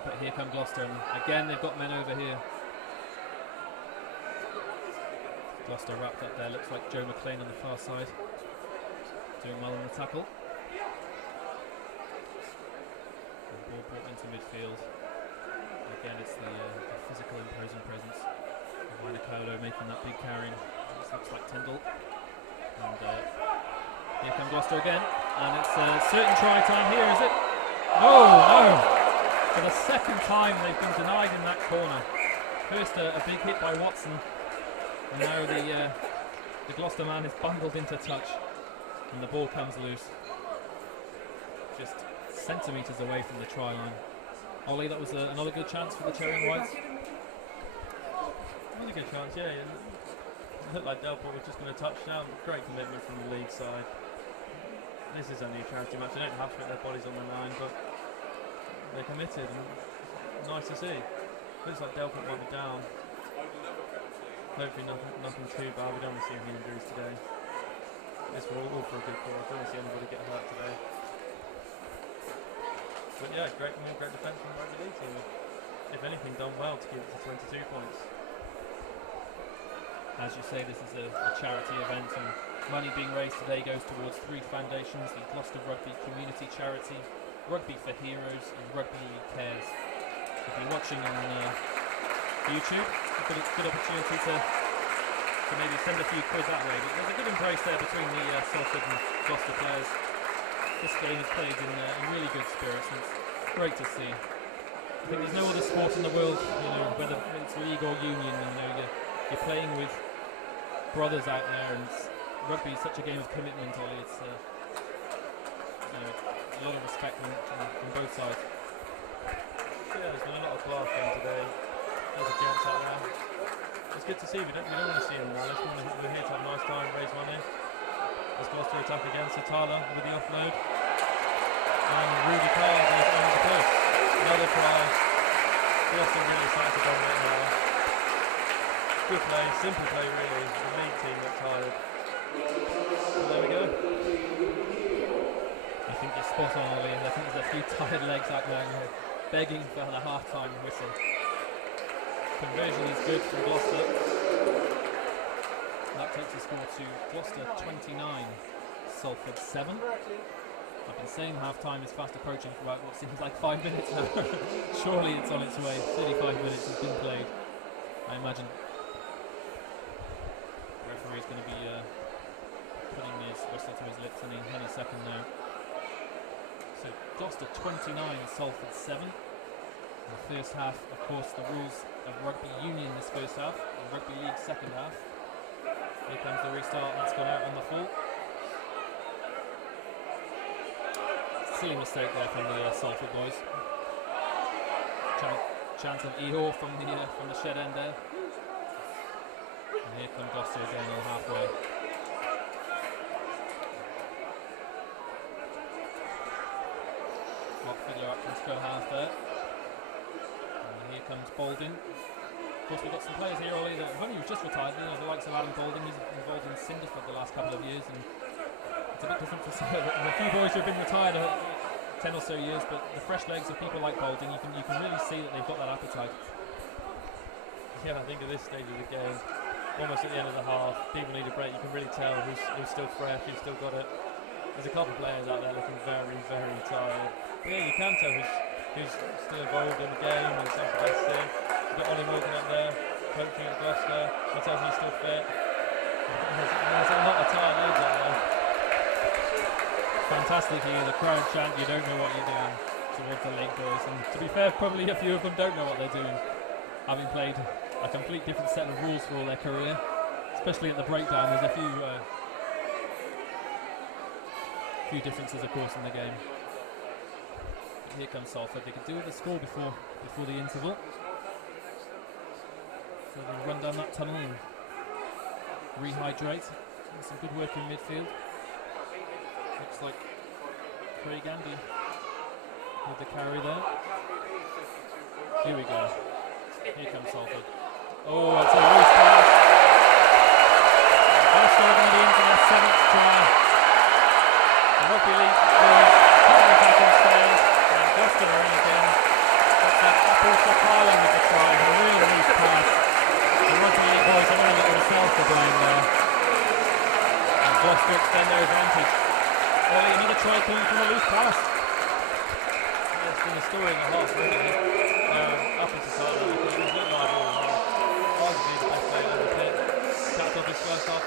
But here come Gloucester, and again they've got men over here. Gloucester wrapped up there, looks like Joe McLean on the far side. Doing well on the tackle. And ball brought into midfield. Again, it's the physical imposing presence. Minakolo making that big carry. This looks like Tyndall. And here comes Gloucester again. And it's a certain try time here, is it? Oh, no! For the second time they've been denied in that corner. First a big hit by Watson. And now the Gloucester man is bundled into touch. And the ball comes loose. Just centimetres away from the try line. Ollie, that was another good chance for the Cherry and Whites. Another good chance, yeah. It looked like Delport was just going to touch down. Great commitment from the league side. This is only a charity match. They don't have to put their bodies on the line, but they're committed. And nice to see. Looks like Delport might be down. Hopefully nothing too bad. We don't want to see any injuries today. It's all for a good cause. I don't want to see anybody get hurt today. But yeah, great defence from the Rugby League team. If anything, done well to keep it to 22 points. As you say, this is a charity event, and money being raised today goes towards 3 foundations: the Gloucester Rugby Community Charity, Rugby for Heroes, and Rugby League Cares. If you're watching on YouTube, a good opportunity to maybe send a few quid that way. But there's a good embrace there between the Salford and Gloucester players. This game is played in really good spirits, and it's great to see. I think there's no other sport in the world, whether it's League or Union, you're playing with brothers out there, and rugby is such a game of commitment, Ollie. It's a lot of respect from both sides. Yeah, there's been a lot of laughing today. There's a gents out there. It's good to see. We don't want to see them now. We're here to have a nice time, raise money. As Gloucester attack again, Satala with the offload. And Rudy Carr goes on the post. Another try. Gloucester really starting to dominate now. Good play, simple play really. The league team got tired. So there we go. I think you're spot on, Ollie. I think there's a few tired legs out there. begging for the half-time whistle. Conversion is good from Gloucester. That takes the score to Gloucester 29, Salford 7. I've been saying half-time is fast approaching for about what seems like 5 minutes now. Surely it's on its way. 35 minutes has been played. I imagine the referee is going to be putting his whistle to his lips any second now. So Gloucester 29, Salford 7. In the first half, of course, the rules of Rugby Union this first half, and Rugby League second half. Here comes the restart, that's gone out on the full. Silly mistake there from the Salford boys. Chance of Ihor from the shed end there. And here come Gloucester again on halfway. Lock Fiddler up from scrum half there. And here comes Balding. Of course, we've got some players here, Ollie, that have only just retired. You know, the likes of Adam Balding, he's involved in Cinderfoot the last couple of years, and it's a bit different for some. There are a few boys who have been retired 10 or so years, but the fresh legs of people like Balding, you can really see that they've got that appetite. Yeah, I think at this stage of the game, almost at the end of the half, people need a break. You can really tell who's still fresh, who's still got it. There's a couple of players out there looking very, very tired. But yeah, you can tell who's still involved in the game and still competitive. You've got Ollie Morgan up there, coaching at Gloucester. You tell he's still fit. There's a lot of tired legs out there. Fantastic here, the crowd chant, you don't know what you're doing, towards the Lake boys. And to be fair, probably a few of them don't know what they're doing, having played a complete different set of rules for all their career. Especially at the breakdown, there's a few differences, of course, in the game. But here comes Salford. They could do with the score before the interval. So they'll run down that tunnel and rehydrate. And some good work in midfield. Looks like Craig Andy with the carry there. Here we go. Here comes Salford. Oh, it's a loose pass. Gloucester are going to be into their 7th try. The Rugby League boys counter attack instead, and Gloucester are in again. That's that Apple Carlin with the try. A really loose pass. The Rugby League boys are only themselves to blame there. And Gloucester extend their advantage. Early, another try coming from a loose pass. Yeah, it's been a story in the half, really. Up into Salford, because it was looking like all half. Arguably the best player on the pitch. Capped off his first half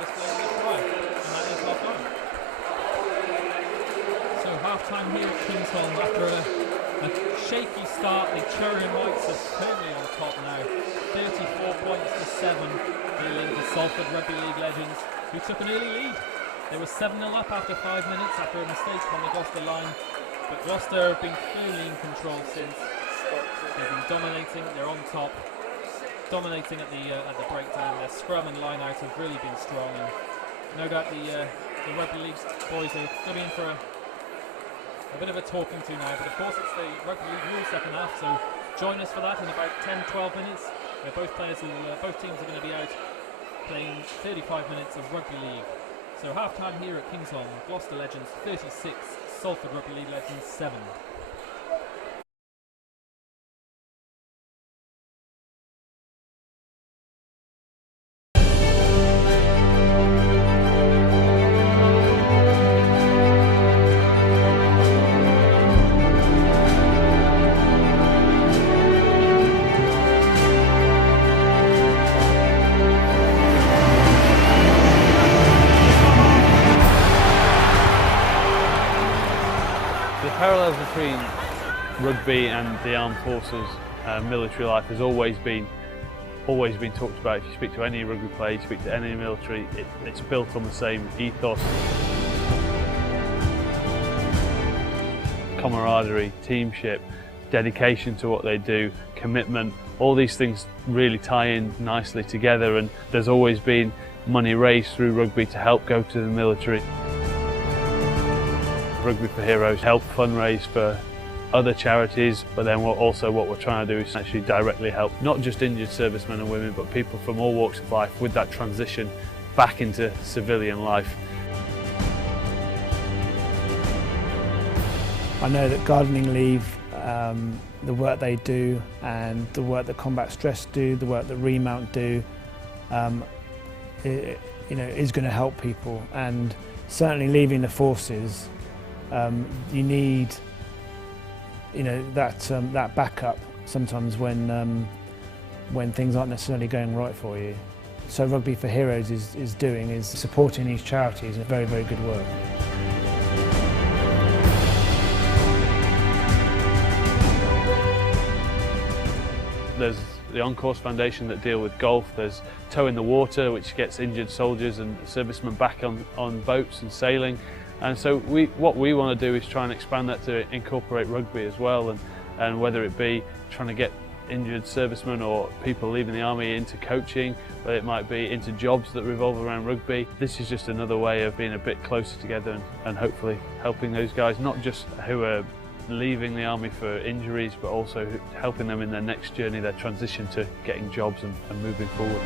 display of his try, and that is half time. So half time here at Kingsholm after a shaky start. The Cherry Whites are firmly on top now. 34 points to 7, dealing the Salford Rugby League legends, who took an early lead. They were 7-0 up after 5 minutes after a mistake on the Gloucester line, but Gloucester have been firmly in control since. They've been dominating, they're on top, dominating at the breakdown. Their scrum and line out have really been strong, and no doubt the Rugby League boys are going in for a bit of a talking to now, but of course it's the Rugby League rules second half, so join us for that in about 10-12 minutes, where both teams are going to be out playing 35 minutes of Rugby League. So half-time here at Kingsholm, Gloucester Legends 36, Salford Rugby League Legends 7. Parallels between rugby and the armed forces, military life has always been talked about. If you speak to any rugby player, you speak to any military, it's built on the same ethos. Camaraderie, teamship, dedication to what they do, commitment, all these things really tie in nicely together, and there's always been money raised through rugby to help go to the military. Rugby for Heroes help fundraise for other charities, but then what we're trying to do is actually directly help not just injured servicemen and women, but people from all walks of life with that transition back into civilian life. I know that gardening leave the work they do and the work that combat stress do, the work that remount do, is going to help people. And certainly leaving the forces, you need that backup sometimes when things aren't necessarily going right for you. So Rugby for Heroes is supporting these charities. Very, very good work. There's the On-Course Foundation that deal with golf. There's Toe in the Water, which gets injured soldiers and servicemen back on boats and sailing. And so what we want to do is try and expand that to incorporate rugby as well, and whether it be trying to get injured servicemen or people leaving the army into coaching, whether it might be into jobs that revolve around rugby. This is just another way of being a bit closer together and hopefully helping those guys, not just who are leaving the army for injuries, but also helping them in their next journey, their transition to getting jobs and moving forward.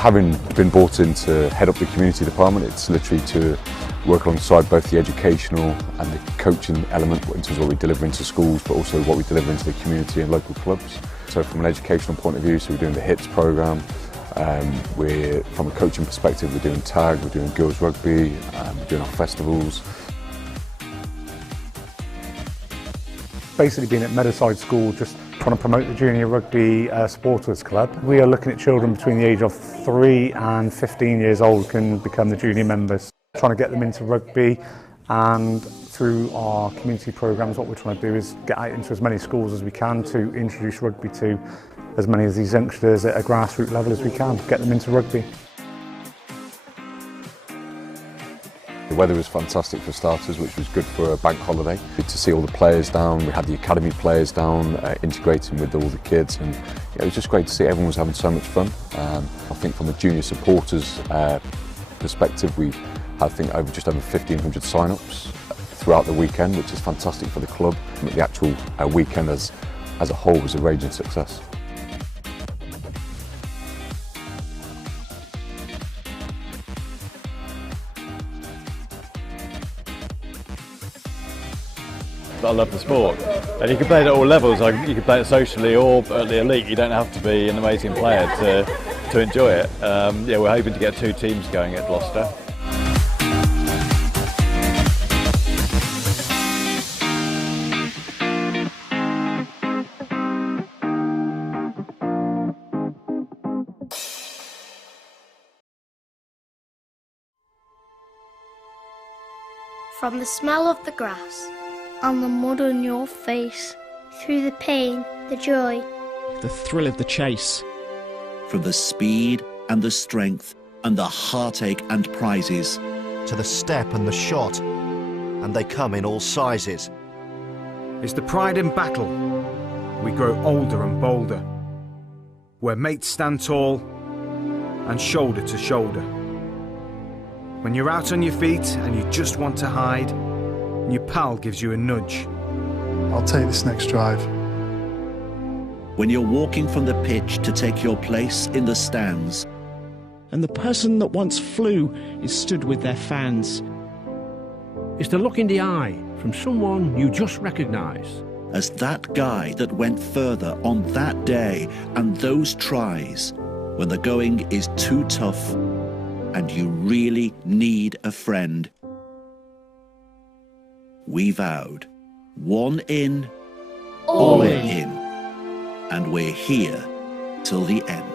Having been brought in to head up the community department, it's literally to work alongside both the educational and the coaching element in terms of what we deliver into schools, but also what we deliver into the community and local clubs. So from an educational point of view, so we're doing the HITS programme, from a coaching perspective, we're doing tag, we're doing girls rugby, we're doing our festivals. Basically been at Meadowside School just trying to promote the Junior Rugby Supporters Club. We are looking at children between the age of 3 and 15 years old can become the junior members. Trying to get them into rugby, and through our community programmes what we're trying to do is get out into as many schools as we can to introduce rugby to as many of these youngsters at a grassroots level as we can, get them into rugby. The weather was fantastic for starters, which was good for a bank holiday. Good to see all the players down, we had the academy players down, integrating with all the kids, and it was just great to see everyone was having so much fun. I think from a junior supporters perspective, we had just over 1,500 sign-ups throughout the weekend, which is fantastic for the club. The actual weekend as a whole was a raging success. I love the sport, and you can play it at all levels. You can play it socially or at the elite. You don't have to be an amazing player to enjoy it. Yeah, we're hoping to get 2 teams going at Gloucester. From the smell of the grass, and the mud on your face, through the pain, the joy, the thrill of the chase, from the speed and the strength and the heartache and prizes, to the step and the shot, and they come in all sizes. It's the pride in battle. We grow older and bolder, where mates stand tall and shoulder to shoulder. When you're out on your feet and you just want to hide, and your pal gives you a nudge. I'll take this next drive. When you're walking from the pitch to take your place in the stands, and the person that once flew is stood with their fans. It's the look in the eye from someone you just recognise. As that guy that went further on that day and those tries, when the going is too tough and you really need a friend. We vowed, one in, all in, and we're here till the end.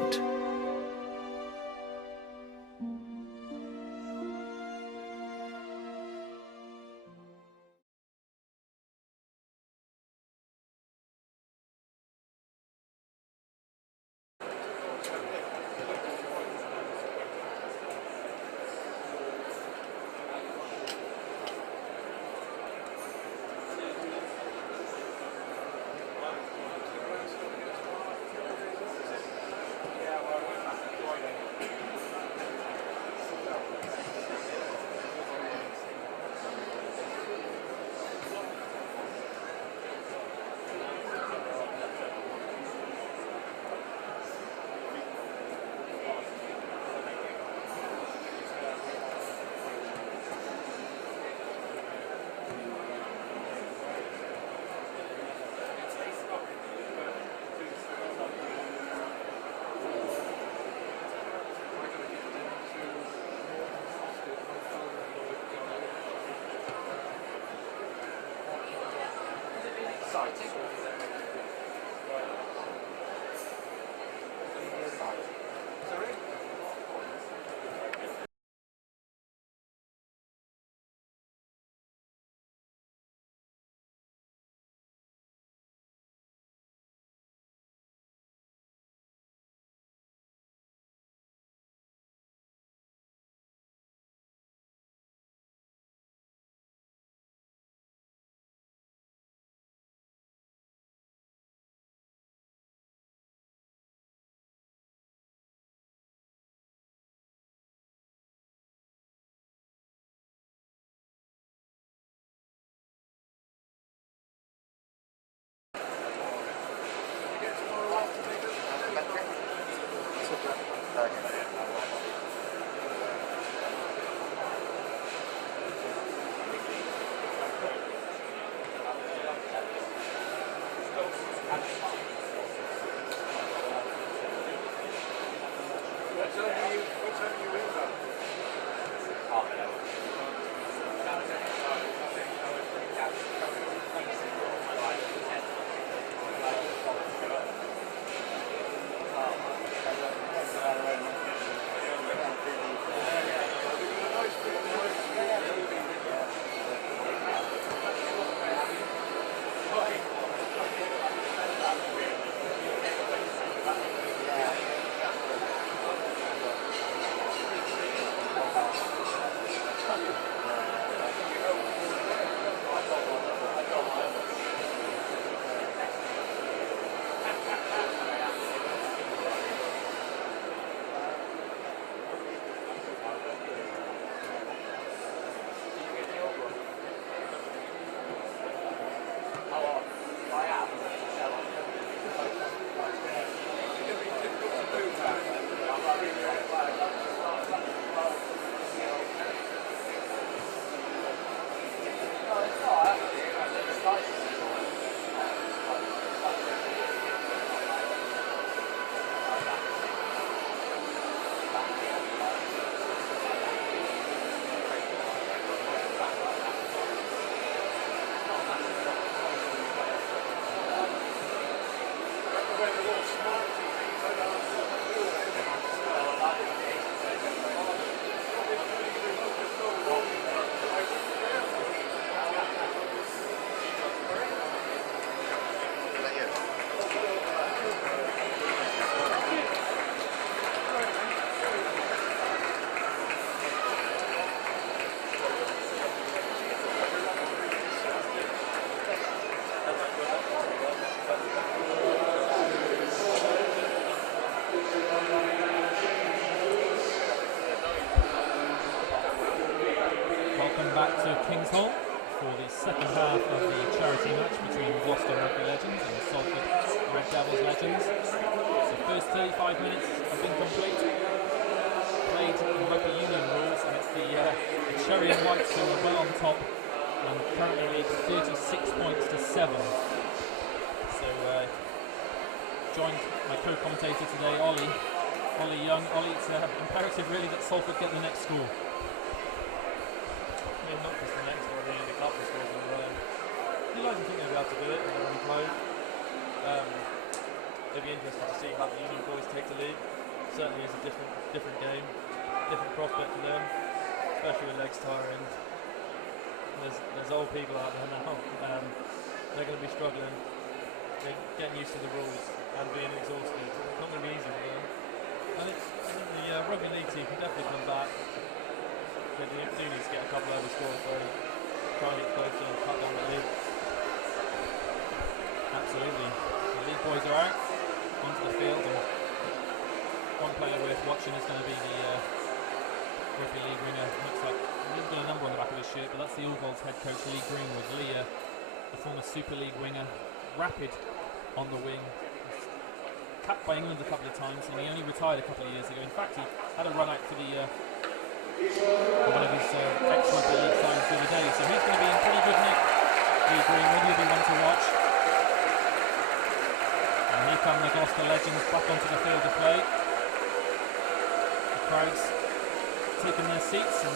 King's Hall for the second half of the charity match between Gloucester Rugby Legends and Salford Red Devils Legends. The first 35 minutes have been complete. Played in Rugby Union rules, and it's the Cherry and Whites who are well on top and currently lead 36 points to 7. So joined my co-commentator today, Ollie Young. Ollie, it's imperative really that Salford get the next score. Yeah, not just the next one, they need a couple of scores in a row. You'd like to think they'll be able to do it in their own mode. It'd be interesting to see how the Union boys take the lead. Certainly it's a different game, different prospect for them, especially with legs tiring. There's old people out there now. They're going to be struggling. They're getting used to the rules and being exhausted. It's not going to be easy for them. I think the Rugby League team can definitely come back. They do need to get a couple over scores though. Try and get closer and cut down the lead. Absolutely. The league boys are out onto the field, and one player worth watching is going to be the Rugby League winger. Looks like he's got a number on the back of his shirt, but that's the All Golds head coach Lee Greenwood. Lee, the former Super League winger, rapid on the wing. Capped by England a couple of times, and he only retired a couple of years ago. In fact, he had a run out for the one of his ex-Rugby League sides the other day, so he's going to be in pretty good nick. Lee Greenwood, he'll be one to watch. And here come the Gloucester Legends back onto the field of play. The crowd's taking their seats, and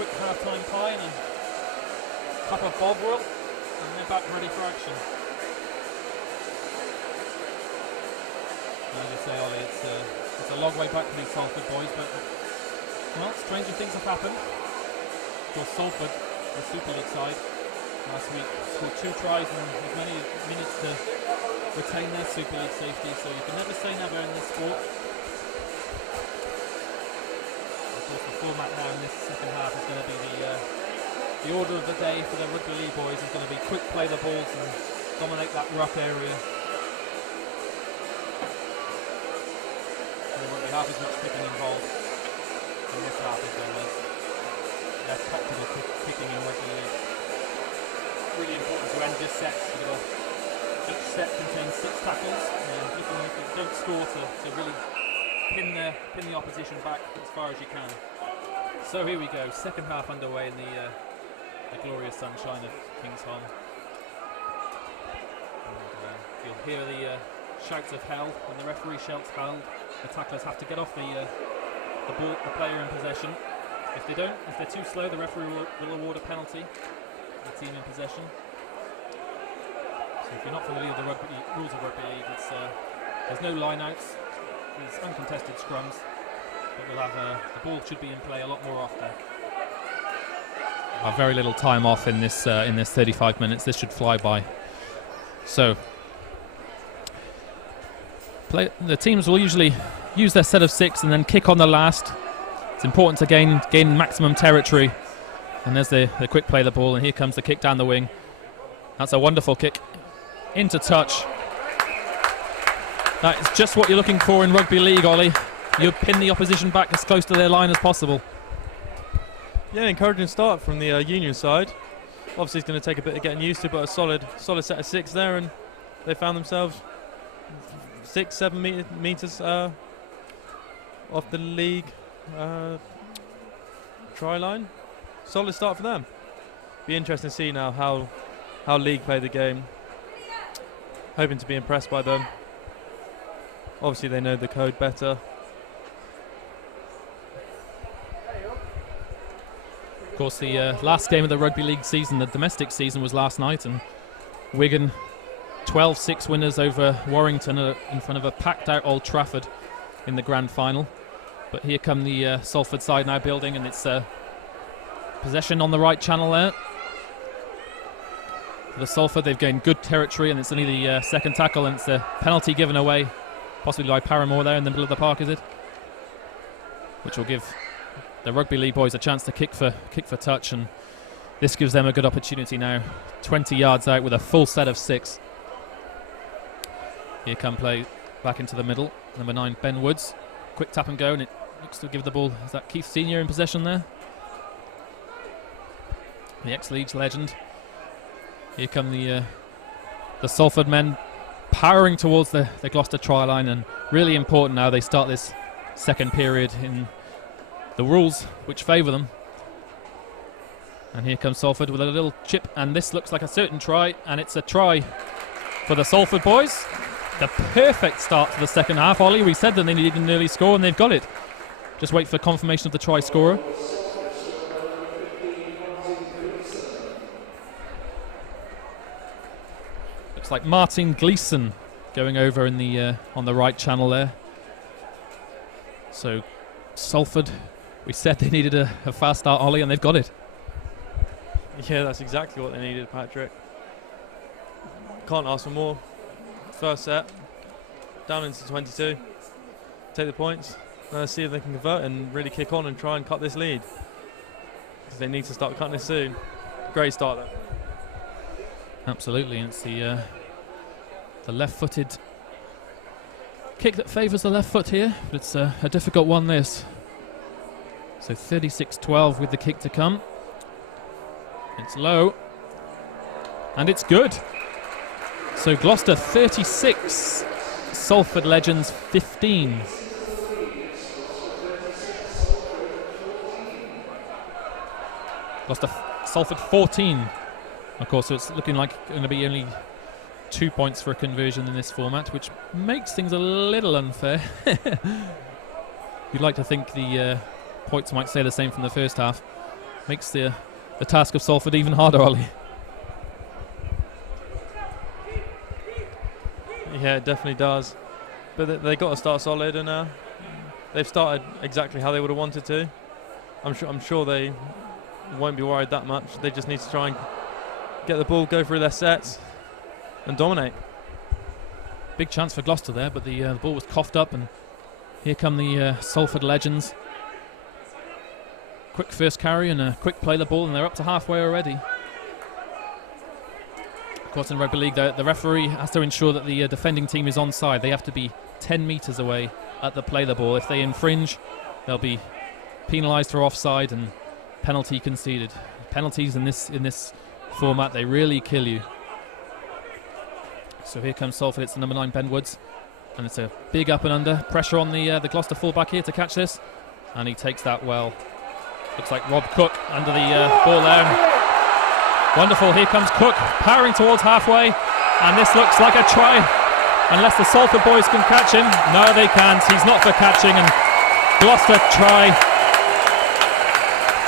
quick half-time pie and a cup of Bovril. and they're back ready for action. As I say, Ollie, it's a long way back for these Salford boys, but well, stranger things have happened. Of course, Salford, the Super League side, last week scored 2 tries and as many minutes to retain their Super League safety, so you can never say never in this sport. Of course, the format now in this second half is going to be the order of the day for the Rugby League boys is going to be quick play the balls and dominate that ruck area. There won't be half as much kicking involved in this half as there was. Less tactical kicking in Rugby League. Really important to end this set. Each set contains 6 tackles. Looking if you don't score to really pin the opposition back as far as you can. So here we go, second half underway in the glorious sunshine of Kingsholm. And, you'll hear the shouts of hell when the referee shouts hell. The tacklers have to get off the player in possession. If they're too slow, the referee will award a penalty to the team in possession. So if you're not familiar with the rules of Rugby League, there's no line-outs, there's uncontested scrums, but we'll have the ball should be in play a lot more often. Very little time off in this 35 minutes. This should fly by. So the teams will usually use their set of 6 and then kick on the last. It's important to gain maximum territory. And there's the quick play the ball, and here comes the kick down the wing. That's a wonderful kick into touch. That is just what you're looking for in Rugby League, Ollie. You pin the opposition back as close to their line as possible. Yeah, encouraging start from the Union side. Obviously it's going to take a bit of getting used to, but a solid set of 6 there, and they found themselves 6-7 meters off the league try line. Solid start for them. Be interesting to see now how League play the game. Hoping to be impressed by them. Obviously they know the code better. Of course, the last game of the Rugby League season, the domestic season, was last night, and Wigan 12-6 winners over Warrington in front of a packed out Old Trafford in the grand final. But here come the Salford side now building, and it's possession on the right channel there. For the Salford, they've gained good territory, and it's only the second tackle, and it's a penalty given away, possibly by Paramore there in the middle of the park, is it? Which will give the Rugby League boys a chance to kick for touch, and this gives them a good opportunity now. 20 yards out with a full set of 6. Here come play back into the middle. Number 9, Ben Woods. Quick tap and go, and it looks to give the ball. Is that Keith Senior in possession there? The ex-Leeds legend. Here come the Salford men powering towards the Gloucester try line, and really important now they start this second period in the rules which favour them. And here comes Salford with a little chip, and this looks like a certain try, and it's a try for the Salford boys. The perfect start to the second half, Ollie. We said that they needed an early score, and they've got it. Just wait for confirmation of the try scorer. Looks like Martin Gleeson going over in the on the right channel there. So Salford, we said they needed a fast start, Ollie, and they've got it. Yeah, that's exactly what they needed, Patrick. Can't ask for more. First set, down into 22. Take the points. See if they can convert and really kick on and try and cut this lead, because they need to start cutting this soon. Great start there. Absolutely, it's the left-footed kick that favours the left foot here, but it's a difficult one, this. So 36-12 with the kick to come. It's low, and it's good. So Gloucester 36, Salford Legends 15. Salford 14. Of course, so it's looking like going to be only 2 points for a conversion in this format, which makes things a little unfair. You'd like to think the points might stay the same from the first half. Makes the task of Salford even harder, Ollie. Yeah, it definitely does. But they got to start solid, and they've started exactly how they would have wanted to. I'm sure they won't be worried that much. They just need to try and get the ball, go through their sets, and dominate. Big chance for Gloucester there, but the ball was coughed up, and here come the Salford legends. Quick first carry and a quick play the ball, and they're up to halfway already. Of course, in Rugby League, the referee has to ensure that the defending team is onside. They have to be 10 metres away at the play the ball. If they infringe, they'll be penalised for offside and penalty conceded. Penalties in this format, they really kill you. So here comes Salford. It's the number 9 Ben Woods, and it's a big up and under. Pressure on the Gloucester fullback here to catch this, and he takes that well. Looks like Rob Cook under the ball there. Wonderful. Here comes Cook, powering towards halfway, and this looks like a try, unless the Salford boys can catch him. No, they can't. He's not for catching, and Gloucester try.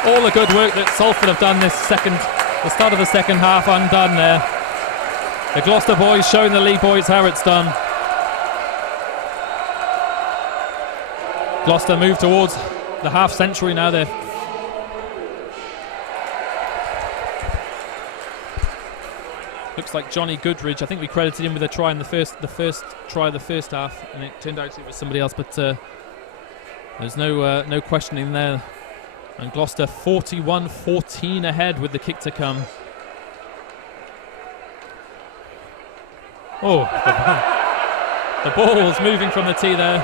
All the good work that Salford have done the start of the second half undone there. The Gloucester boys showing the League boys how it's done. Gloucester move towards the half century now. They're looks like Johnny Goodridge. I think we credited him with a try in the first try of the first half, and it turned out it was somebody else. But there's no questioning there. And Gloucester 41-14 ahead with the kick to come. Oh, the ball's moving from the tee there,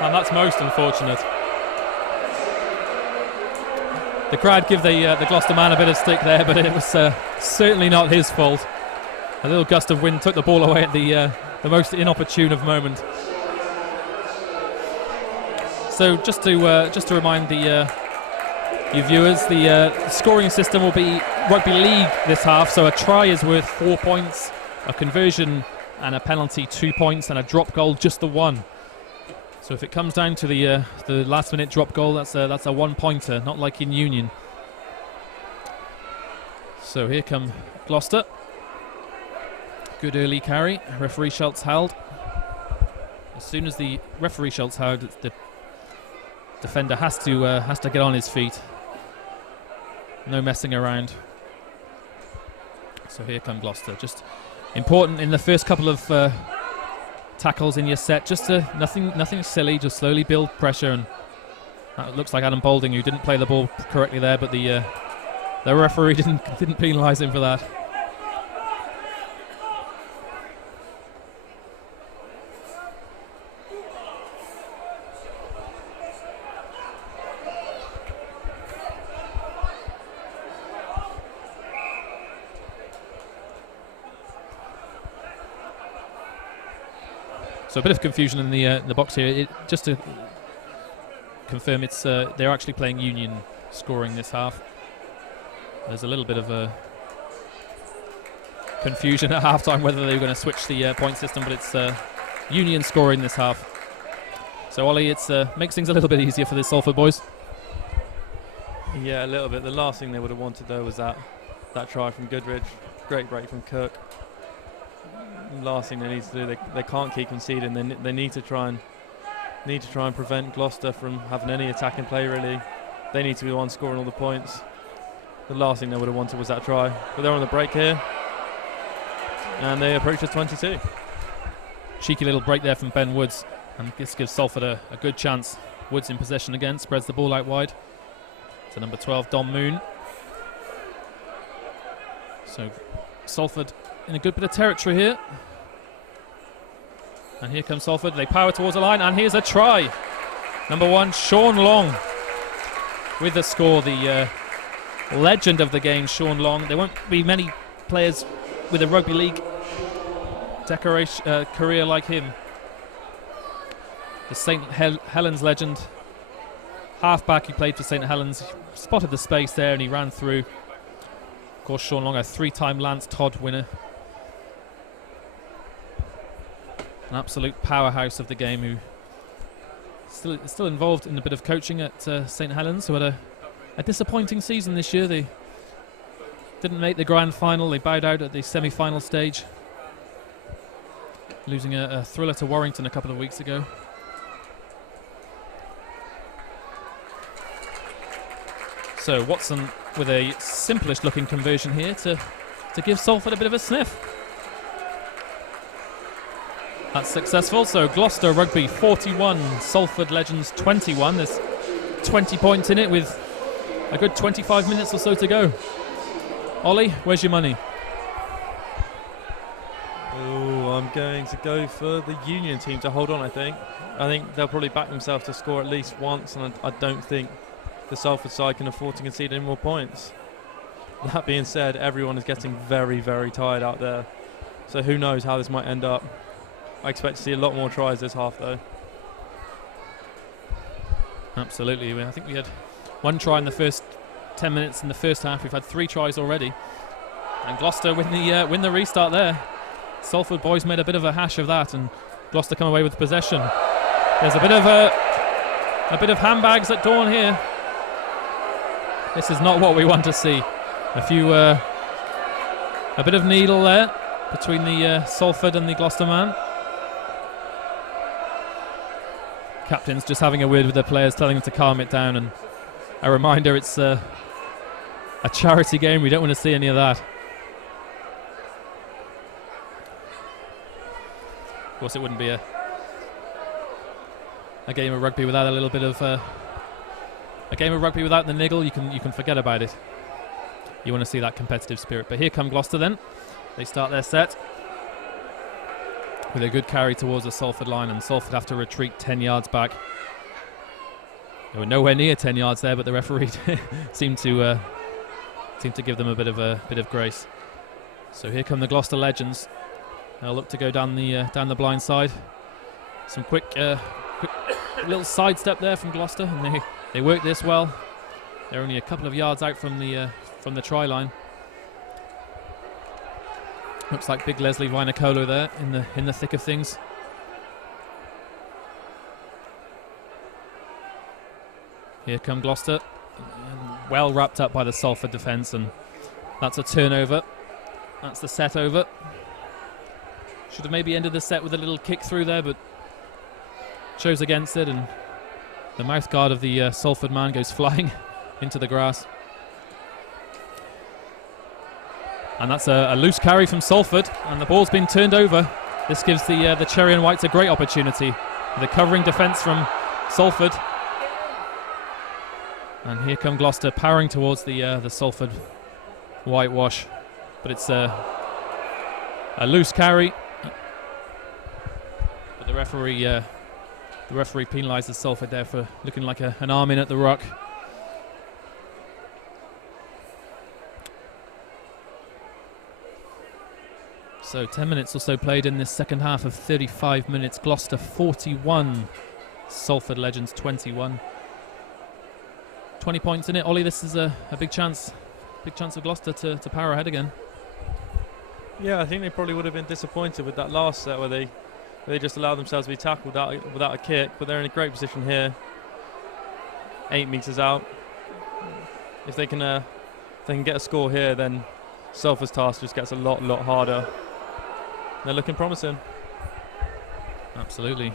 and that's most unfortunate. The crowd give the Gloucester man a bit of stick there, but it was certainly not his fault. A little gust of wind took the ball away at the most inopportune of moments. So just to remind you viewers, the scoring system will be Rugby League this half. So a try is worth 4 points, a conversion and a penalty 2 points, and a drop goal just the 1. So if it comes down to the last minute drop goal, that's a 1 pointer, not like in Union. So here come Gloucester. Good early carry. Referee Schultz held. As soon as the referee Schultz held, the defender has to get on his feet. No messing around. So here come Gloucester. Just important in the first couple of tackles in your set, just nothing silly, just slowly build pressure. And that looks like Adam Boulding, who didn't play the ball correctly there, but the referee didn't penalise him for that. So a bit of confusion in the box here. Just to confirm, it's they're actually playing Union scoring this half. There's a little bit of a confusion at halftime whether they were going to switch the point system, but it's Union scoring this half. So Ollie, it makes things a little bit easier for the Salford boys. Yeah, a little bit. The last thing they would have wanted though was that try from Goodridge. Great break from Cook. Last thing they need to do, they can't keep conceding. They need to try and prevent Gloucester from having any attacking play. Really, they need to be the ones scoring all the points. The last thing they would have wanted was that try, but they're on the break here, and they approach the 22. Cheeky little break there from Ben Woods, and this gives Salford a good chance. Woods in possession again, spreads the ball out wide to number 12 Dom Moon. So Salford in a good bit of territory here. And here comes Salford. They power towards the line, and here's a try. Number 1, Sean Long with the score. The legend of the game, Sean Long. There won't be many players with a Rugby League career like him. The St Helens legend. Half-back, he played for St Helens. He spotted the space there and he ran through. Of course, Sean Long, a 3-time Lance Todd winner. An absolute powerhouse of the game, who still involved in a bit of coaching at St Helens, who had a disappointing season this year. They didn't make the grand final. They bowed out at the semi-final stage. losing a thriller to Warrington a couple of weeks ago. So Watson with a simplest looking conversion here to give Salford a bit of a sniff. That's successful. So Gloucester Rugby 41, Salford Legends 21. There's 20 points in it with a good 25 minutes or so to go. Ollie, where's your money? Oh, I'm going to go for the Union team to hold on, I think. I think they'll probably back themselves to score at least once, and I don't think the Salford side can afford to concede any more points. That being said, everyone is getting very, very tired out there. So who knows how this might end up. I expect to see a lot more tries this half, though. Absolutely. I think we had one try in the first 10 minutes in the first half. We've had 3 tries already. And Gloucester win the restart there. Salford boys made a bit of a hash of that, and Gloucester come away with possession. There's a bit of handbags at dawn here. This is not what we want to see. A bit of needle there between the Salford and the Gloucester man. Captain's just having a word with the players, telling them to calm it down, and a reminder it's a charity game. We don't want to see any of that. Of course, it wouldn't be a game of rugby without a little bit of a game of rugby without the niggle. You can forget about it. You want to see that competitive spirit. But here come Gloucester then. They start their set with a good carry towards the Salford line, and Salford have to retreat 10 yards back. They were nowhere near 10 yards there, but the referee seemed to give them a bit of grace. So here come the Gloucester Legends. They'll look to go down the blind side. Some quick little sidestep there from Gloucester, and they work this well. They're only a couple of yards out from the try line. Looks like big Leslie Vinacolo there in the thick of things. Here come Gloucester, well wrapped up by the Salford defence, and that's a turnover. That's the set over. Should have maybe ended the set with a little kick through there, but chose against it, and the mouth guard of the Salford man goes flying into the grass. And that's a loose carry from Salford, and the ball's been turned over. This gives the Cherry and Whites a great opportunity. The covering defence from Salford. And here come Gloucester powering towards the Salford whitewash. But it's a loose carry. But the referee penalises Salford there for looking like an arm in at the ruck. So 10 minutes or so played in this second half of 35 minutes. Gloucester 41, Salford Legends 21. 20 points in it. Ollie, this is a big chance of Gloucester to power ahead again. Yeah, I think they probably would have been disappointed with that last set where they just allowed themselves to be tackled without a kick, but they're in a great position here. 8 metres out. If they can get a score here, then Salford's task just gets a lot harder. They're looking promising. Absolutely.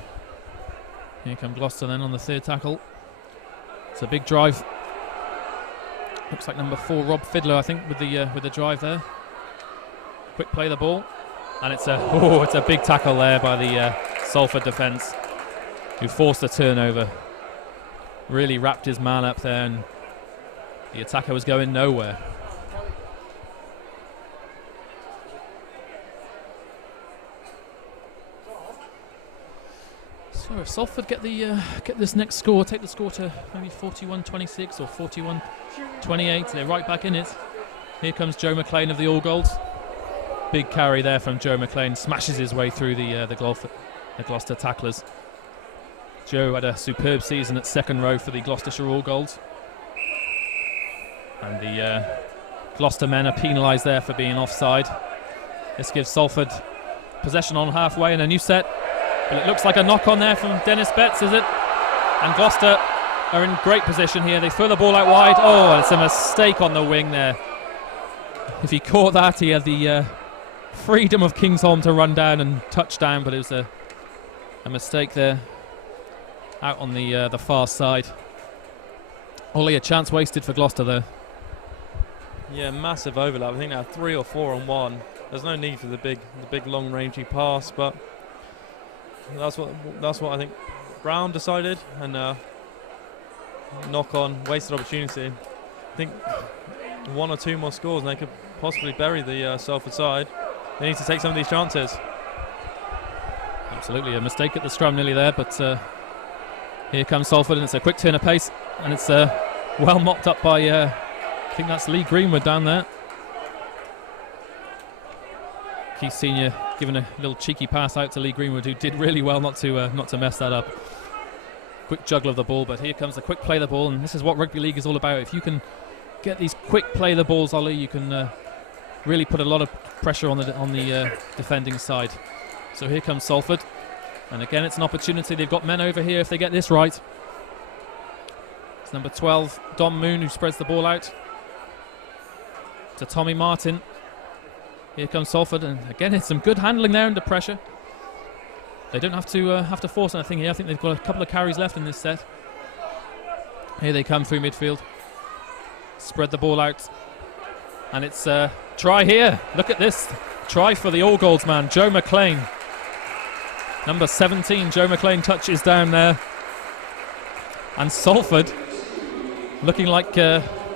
Here come Gloucester then on the third tackle. It's a big drive. Looks like number 4 Rob Fiddler, I think, with the drive there. Quick play the ball, and it's a big tackle there by the Salford defence, who forced a turnover. Really wrapped his man up there, and the attacker was going nowhere. So if Salford get this next score, take the score to maybe 41-26 or 41-28, they're right back in it. Here comes Joe McLean of the All Golds. Big carry there from Joe McLean, smashes his way through the Gloucester tacklers. Joe had a superb season at second row for the Gloucestershire All Golds. And the Gloucester men are penalised there for being offside. This gives Salford possession on halfway and a new set. But it looks like a knock on there from Dennis Betts, is it? And Gloucester are in great position here. They throw the ball out wide. Oh, it's a mistake on the wing there. If he caught that, he had the freedom of Kingsholm to run down and touch down, but it was a mistake there out on the far side. Ollie, a chance wasted for Gloucester there. Yeah, massive overlap. I think they had 3 or 4 on 1. There's no need for the big long rangey pass, but that's what I think Brown decided, and knock on, wasted opportunity. I think 1 or 2 more scores and they could possibly bury the Salford side. They need to take some of these chances. Absolutely, a mistake at the scrum nearly there, but here comes Salford, and it's a quick turn of pace, and it's well mopped up by I think that's Lee Greenwood down there. Keith Senior giving a little cheeky pass out to Lee Greenwood, who did really well not to mess that up. Quick juggle of the ball, but here comes the quick play of the ball, and this is what Rugby League is all about. If you can get these quick play of the balls, Ollie, you can really put a lot of pressure on the defending side. So here comes Salford, and again it's an opportunity. They've got men over here if they get this right. It's number 12, Dom Moon, who spreads the ball out to Tommy Martin. Here comes Salford, and again it's some good handling there under pressure. They don't have to force anything here. I think they've got a couple of carries left in this set. Here they come through midfield. Spread the ball out, and it's try here. Look at this try for the All-Golds man, Joe McLean. Number 17, Joe McLean touches down there, and Salford looking like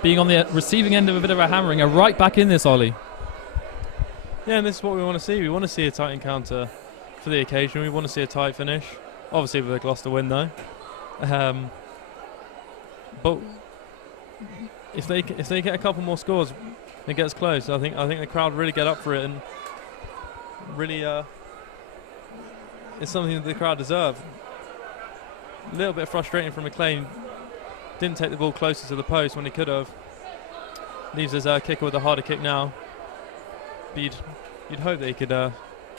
being on the receiving end of a bit of a hammering, are right back in this, Ollie. Yeah, and this is what we want to see. We want to see a tight encounter for the occasion. We want to see a tight finish, obviously with a Gloucester win though. But if they get a couple more scores, it gets close. I think the crowd really get up for it, and really it's something that the crowd deserve. A little bit frustrating for McLean. Didn't take the ball closer to the post when he could have. Leaves his kicker with a harder kick now. But you'd hope that he could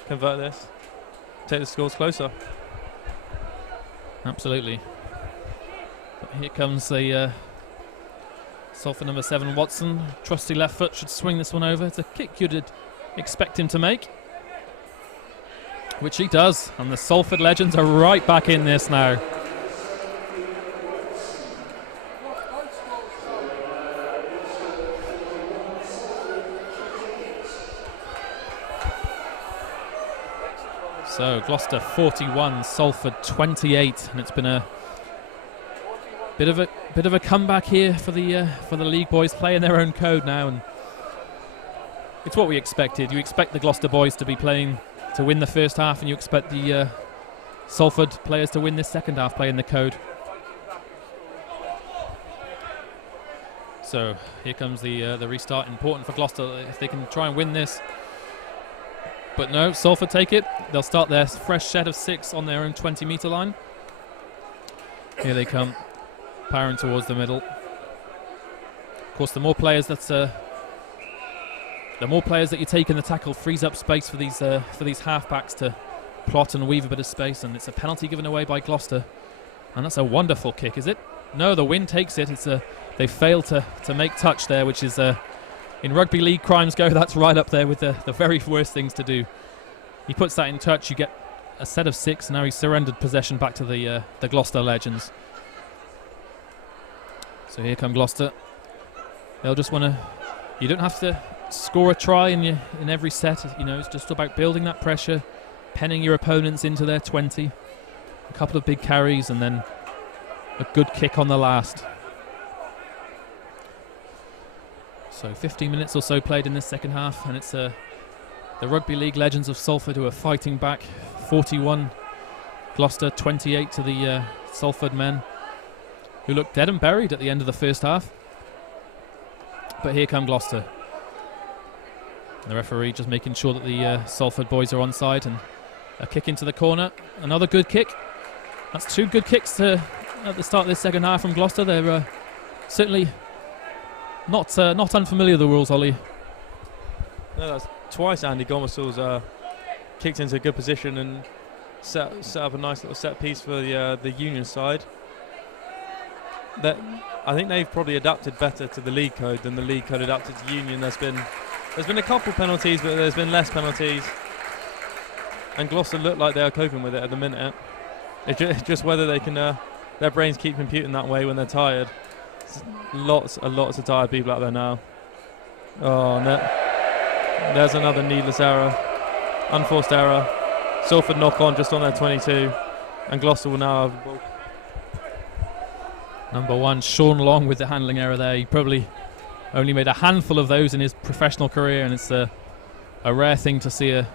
convert this, take the scores closer. Absolutely. But here comes the Salford number 7, Watson. Trusty left foot, should swing this one over. It's a kick you'd expect him to make, which he does. And the Salford Legends are right back in this now. So Gloucester 41, Salford 28, and it's been a bit of a comeback here for the League boys, playing their own code now, and it's what we expected. You expect the Gloucester boys to be playing to win the first half, and you expect the Salford players to win this second half, playing the code. So here comes the restart. Important for Gloucester if they can try and win this. But no, Salford take it. They'll start their fresh set of 6 on their own 20-metre line. Here they come, powering towards the middle. Of course, the more players that you take in the tackle frees up space for these halfbacks to plot and weave a bit of space. And it's a penalty given away by Gloucester, and that's a wonderful kick, is it? No, the wind takes it. They failed to make touch there, which is in Rugby League crimes go, that's right up there with the very worst things to do. He puts that in touch, you get a set of 6, and now he's surrendered possession back to the Gloucester Legends. So here come Gloucester. They'll just want to, you don't have to score a try in every set, you know, it's just about building that pressure, penning your opponents into their 20, a couple of big carries, and then a good kick on the last. So 15 minutes or so played in this second half, and it's the Rugby League Legends of Salford who are fighting back. 41 Gloucester, 28 to the Salford men, who looked dead and buried at the end of the first half. But here come Gloucester. The referee just making sure that the Salford boys are onside, and a kick into the corner. Another good kick. That's 2 good kicks at the start of this second half from Gloucester. They're certainly not unfamiliar with the rules, Ollie. No, that's twice Andy Gomersall's kicked into a good position and set up a nice little set piece for the Union side. I think they've probably adapted better to the league code than the league code adapted to Union. There's been There's been a couple penalties, but there's been less penalties. And Gloucester look like they are coping with it at the minute. It's just whether they can, their brains keep computing that way when they're tired. Lots of tired people out there now. Oh, no. There's another needless error. Unforced error. Salford knock on just on their 22. And Gloucester will now have the ball. Number 1, Sean Long with the handling error there. He probably only made a handful of those in his professional career, and it's a rare thing to see a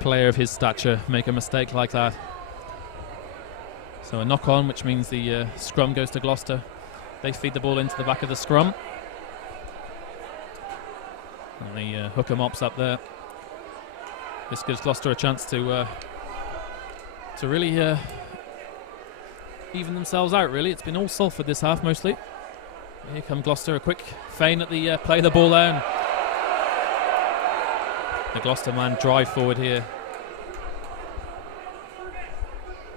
player of his stature make a mistake like that. So a knock on, which means the scrum goes to Gloucester. They feed the ball into the back of the scrum. And the hooker mops up there. This gives Gloucester a chance to really even themselves out, really. It's been all Salford this half, mostly. Here come Gloucester, a quick feign at the play the ball there. And the Gloucester man drive forward here.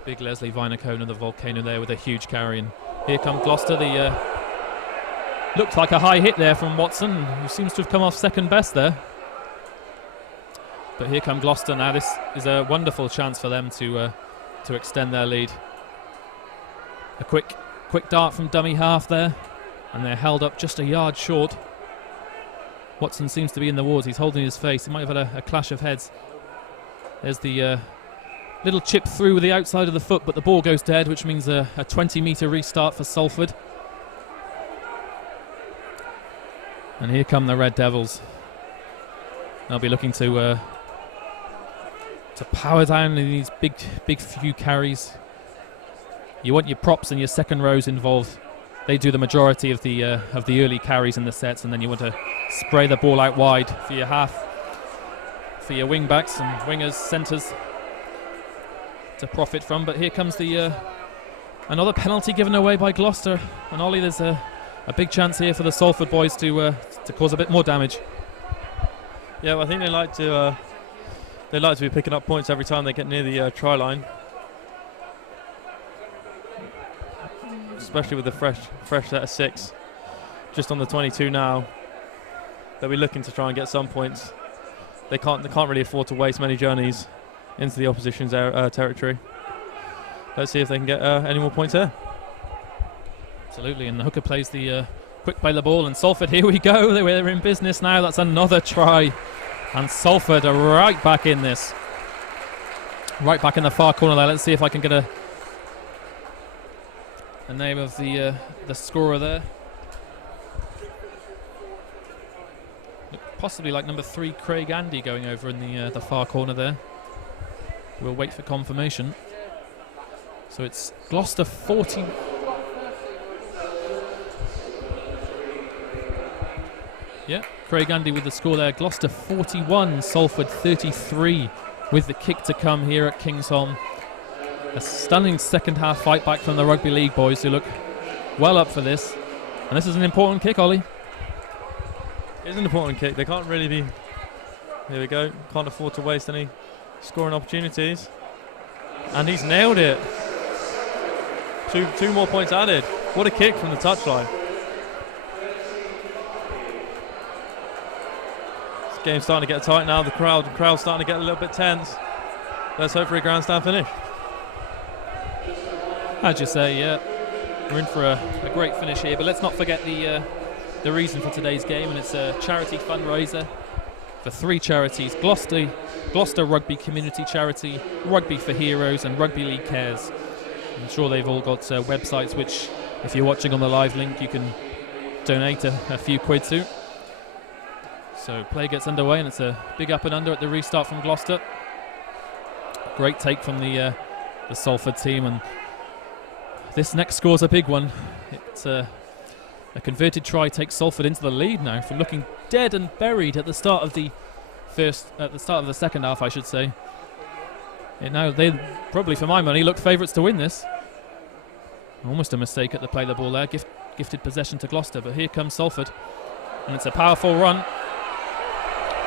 Big Leslie Vinacone, the Volcano there with a huge carry. And here come Gloucester. The looked like a high hit there from Watson, who seems to have come off second best there. But here come Gloucester now. This is a wonderful chance for them to extend their lead. A quick dart from dummy half there, and they're held up just a yard short. Watson seems to be in the wars. He's holding his face. He might have had a clash of heads. There's the little chip through with the outside of the foot, but the ball goes dead, which means a 20-metre restart for Salford. And here come the Red Devils. They'll be looking to power down in these big few carries. You want your props and your second rows involved. They do the majority of the early carries in the sets, and then you want to spray the ball out wide for your half, for your wing backs and wingers, centres to profit from. But here comes the another penalty given away by Gloucester, and Ollie, there's a big chance here for the Salford boys to cause a bit more damage. Yeah, well, I think they like to be picking up points every time they get near the try line. Especially with the fresh set of 6 just on the 22 now. They'll be looking to try and get some points. They can't really afford to waste many journeys into the opposition's territory. Let's see if they can get any more points there. Absolutely, and the hooker plays the quick play the ball, and Salford, here we go. They're in business now. That's another try, and Salford are right back in this. Right back in the far corner there. Let's see if I can get a name of the scorer there. Possibly like number 3, Craig Andy, going over in the far corner there. We'll wait for confirmation. So it's Gloucester 40. Yeah, Craig Andy with the score there. Gloucester 41, Salford 33, with the kick to come here at Kingsholm. A stunning second half fight back from the Rugby League boys, who look well up for this. And this is an important kick, Ollie. It is an important kick. They can't really be... Here we go. Can't afford to waste any scoring opportunities. And he's nailed it. Two more points added. What a kick from the touchline. This game's starting to get tight now. The crowd's starting to get a little bit tense. Let's hope for a grandstand finish. As you say, yeah, we're in for a great finish here, but let's not forget the reason for today's game, and it's a charity fundraiser for 3 charities: Gloucester Rugby Community Charity, Rugby for Heroes, and Rugby League Cares. I'm sure they've all got websites which, if you're watching on the live link, you can donate a few quid to. So play gets underway, and it's a big up and under at the restart from Gloucester. Great take from the Salford team, and this next score's a big one. It's a converted try takes Salford into the lead now from looking dead and buried at the start of the second half, I should say. And now they probably, for my money, look favourites to win this. Almost a mistake at the play the ball there. Gifted possession to Gloucester, but here comes Salford, and it's a powerful run.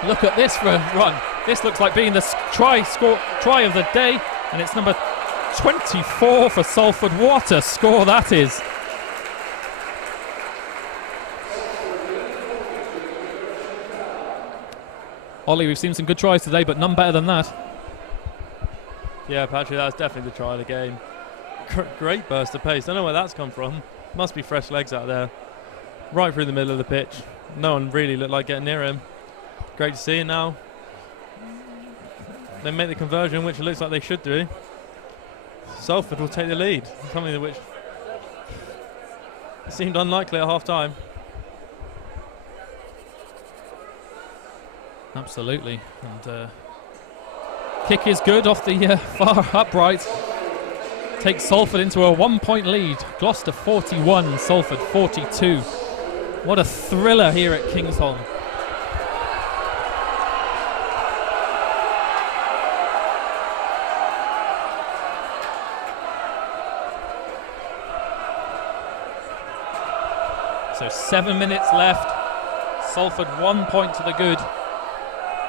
Look at this for a run. This looks like being the try of the day, and it's number 24 for Salford. What a score that is. Ollie, we've seen some good tries today, but none better than that. Yeah, Patrick, that's definitely the try of the game. Great burst of pace. Don't know where that's come from. Must be fresh legs out there. Right through the middle of the pitch. No one really looked like getting near him. Great to see. Now they make the conversion, which it looks like they should do. Salford will take the lead, something which seemed unlikely at half-time. Absolutely. And kick is good off the far upright. Takes Salford into a 1-point lead. Gloucester 41, Salford 42. What a thriller here at Kingsholm. So 7 minutes left. Salford 1 point to the good.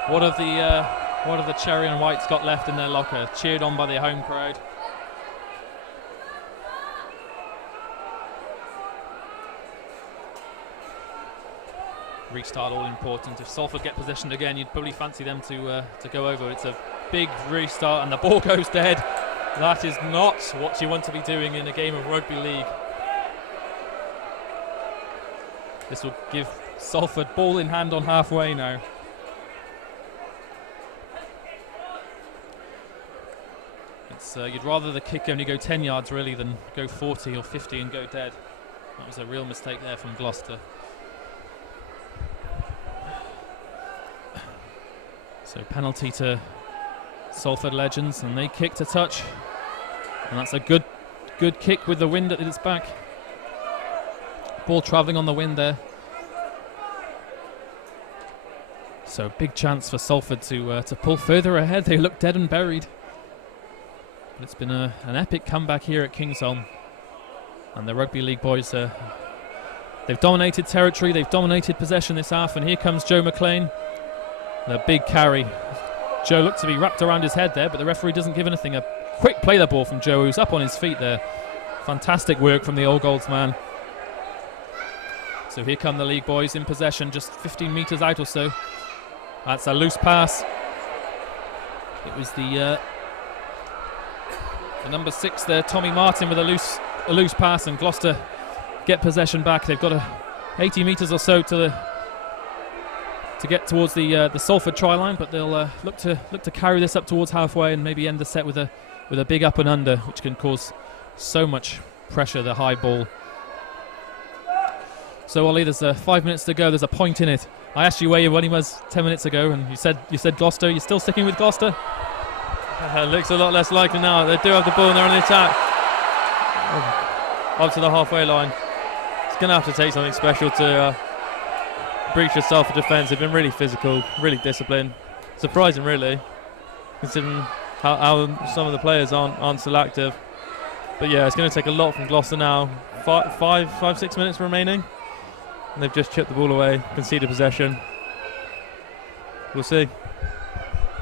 What have the cherry and whites got left in their locker? Cheered on by their home crowd. Restart all important. If Salford get possession again, you'd probably fancy them to go over. It's a big restart and the ball goes dead. That is not what you want to be doing in a game of rugby league. This will give Salford ball in hand on halfway now. You'd rather the kick only go 10 yards really than go 40 or 50 and go dead. That was a real mistake there from Gloucester. So penalty to Salford Legends, and they kick to touch. And that's a good kick with the wind at its back. Ball travelling on the wind there. So big chance for Salford to pull further ahead. They look dead and buried. But it's been an epic comeback here at Kingsholm. And the Rugby League boys, they've dominated territory, they've dominated possession this half, and here comes Joe McLean. The big carry. Joe looked to be wrapped around his head there, but the referee doesn't give anything. A quick play the ball from Joe, who's up on his feet there. Fantastic work from the Old Golds man. So here come the league boys in possession, just 15 metres out or so. That's a loose pass. It was the number 6 there, Tommy Martin, with a loose pass, and Gloucester get possession back. They've got 80 metres or so to get towards the Salford try line, but they'll look to carry this up towards halfway and maybe end the set with a big up and under, which can cause so much pressure, the high ball. So Ollie, there's 5 minutes to go. There's a point in it. I asked you where your money was 10 minutes ago, and you said Gloucester. You're still sticking with Gloucester? Looks a lot less likely now. They do have the ball and they're on the attack. Up to the halfway line. It's going to have to take something special to breach the Salford defence. They've been really physical, really disciplined. Surprising, really, considering how some of the players aren't still active. But yeah, it's going to take a lot from Gloucester now. 6 minutes remaining. And they've just chipped the ball away, conceded possession. We'll see.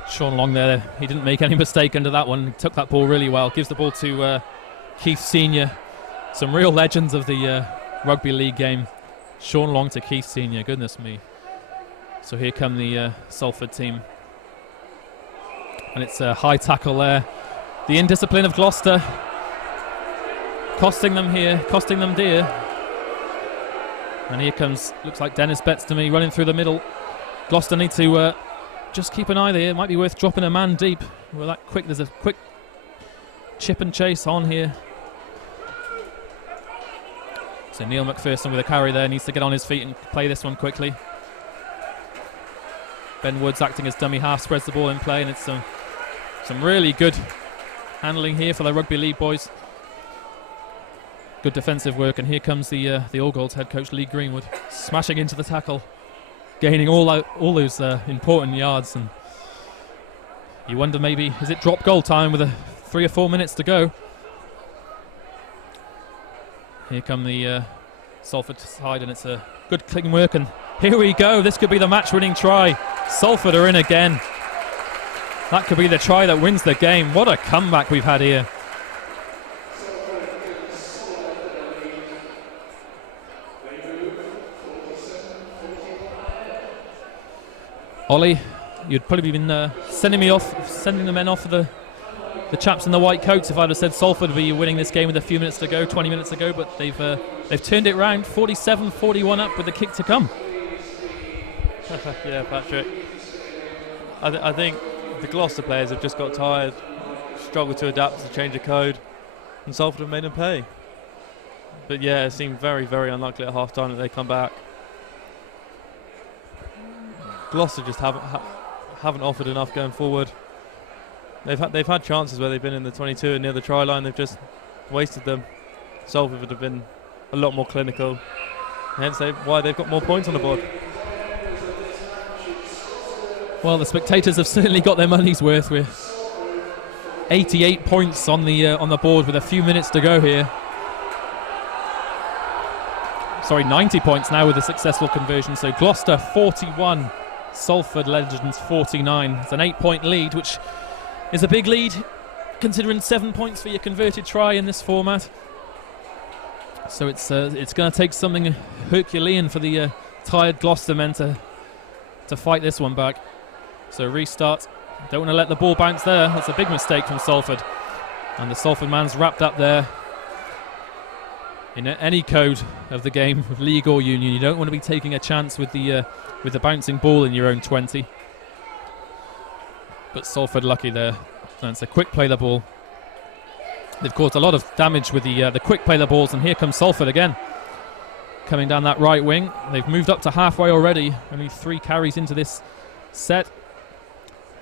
Sean Long there, he didn't make any mistake under that one. He took that ball really well. Gives the ball to Keith Senior. Some real legends of the Rugby League game. Sean Long to Keith Senior, goodness me. So here come the Salford team. And it's a high tackle there. The indiscipline of Gloucester costing them here, costing them dear. And here comes, looks like Dennis Betts to me, running through the middle. Gloucester need to just keep an eye there. It might be worth dropping a man deep. Well, that quick, there's a quick chip and chase on here. So Neil McPherson with a carry there, needs to get on his feet and play this one quickly. Ben Woods acting as dummy half, spreads the ball in play, and it's some really good handling here for the Rugby League boys. Good defensive work, and here comes the All Golds head coach Lee Greenwood, smashing into the tackle, gaining all those important yards. And you wonder, maybe is it drop goal time with 3 or 4 minutes to go? Here come the Salford side, and it's a good clean work, and here we go. This could be the match-winning try. Salford are in again. That could be the try that wins the game. What a comeback we've had here. Ollie, you'd probably been sending the men off for the chaps in the white coats if I'd have said Salford would be winning this game with a few minutes to go, 20 minutes to go, but they've turned it round, 47-41 up with the kick to come. Yeah, Patrick. I think the Gloucester players have just got tired, struggled to adapt to change of code, and Salford have made them pay. But yeah, it seemed very, very unlikely at half-time that they come back. Gloucester just haven't offered enough going forward. They've had chances where they've been in the 22 and near the try line. They've just wasted them. Salford would have been a lot more clinical. Hence why they've got more points on the board. Well, the spectators have certainly got their money's worth. With 88 points on the board with a few minutes to go here. Sorry, 90 points now with a successful conversion. So Gloucester 41, Salford Legends 49. It's an 8-point lead, which is a big lead considering 7 points for your converted try in this format. So it's going to take something Herculean for the tired Gloucester men to fight this one back. So restart. Don't want to let the ball bounce there. That's a big mistake from Salford. And the Salford man's wrapped up there. In any code of the game, of League or Union, you don't want to be taking a chance with the bouncing ball in your own 20. But Salford lucky there. And it's a quick play the ball. They've caused a lot of damage with the quick play the balls, and here comes Salford again. Coming down that right wing. They've moved up to halfway already. Only 3 carries into this set.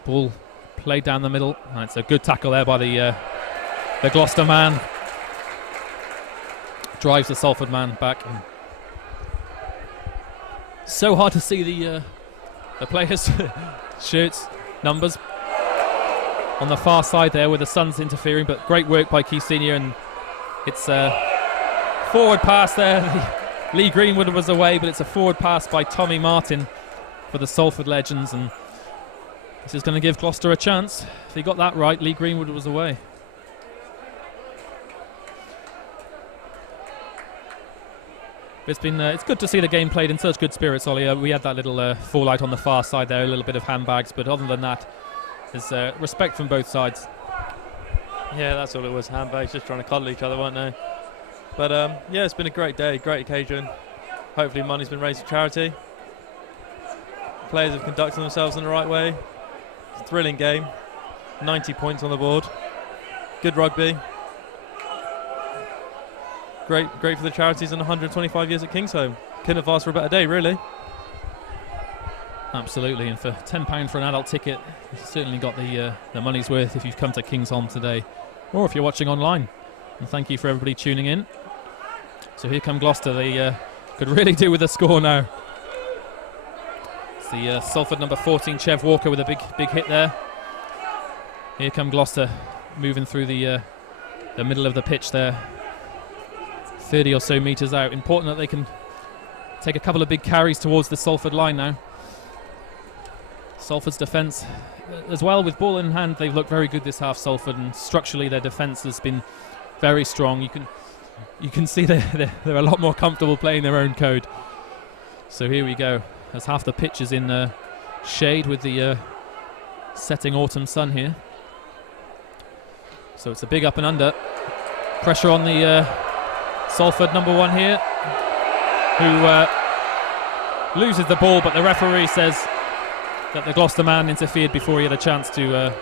Ball played down the middle. And it's a good tackle there by the Gloucester man. Drives the Salford man back. So hard to see the players' shirts, numbers on the far side there with the Suns interfering, but great work by Key Senior, and it's a forward pass there. Lee Greenwood was away, but it's a forward pass by Tommy Martin for the Salford Legends, and this is going to give Gloucester a chance. If he got that right, Lee Greenwood was away. It's good to see the game played in such good spirits, Ollie. We had that little fallout on the far side there, a little bit of handbags, but other than that, there's respect from both sides. Yeah, that's all it was, handbags, just trying to cuddle each other, weren't they? But yeah, it's been a great day, great occasion. Hopefully money's been raised for charity. Players have conducted themselves in the right way. It's a thrilling game. 90 points on the board. Good rugby. Great for the charities and 125 years at Kingsholm. Couldn't have asked for a better day, really. Absolutely, and for £10 for an adult ticket, you've certainly got the money's worth if you've come to Kingsholm today, or if you're watching online. And thank you for everybody tuning in. So here come Gloucester. They could really do with a score now. It's the Salford number 14, Chev Walker, with a big hit there. Here come Gloucester, moving through the middle of the pitch there. 30 or so metres out. Important that they can take a couple of big carries towards the Salford line now. Salford's defence as well, with ball in hand, they've looked very good this half, Salford, and structurally their defence has been very strong. You can see they're a lot more comfortable playing their own code. So here we go, as half the pitch is in shade with the setting autumn sun here. So it's a big up and under. Pressure on the Salford number 1 here, who loses the ball, but the referee says that the Gloucester man interfered before he had a chance to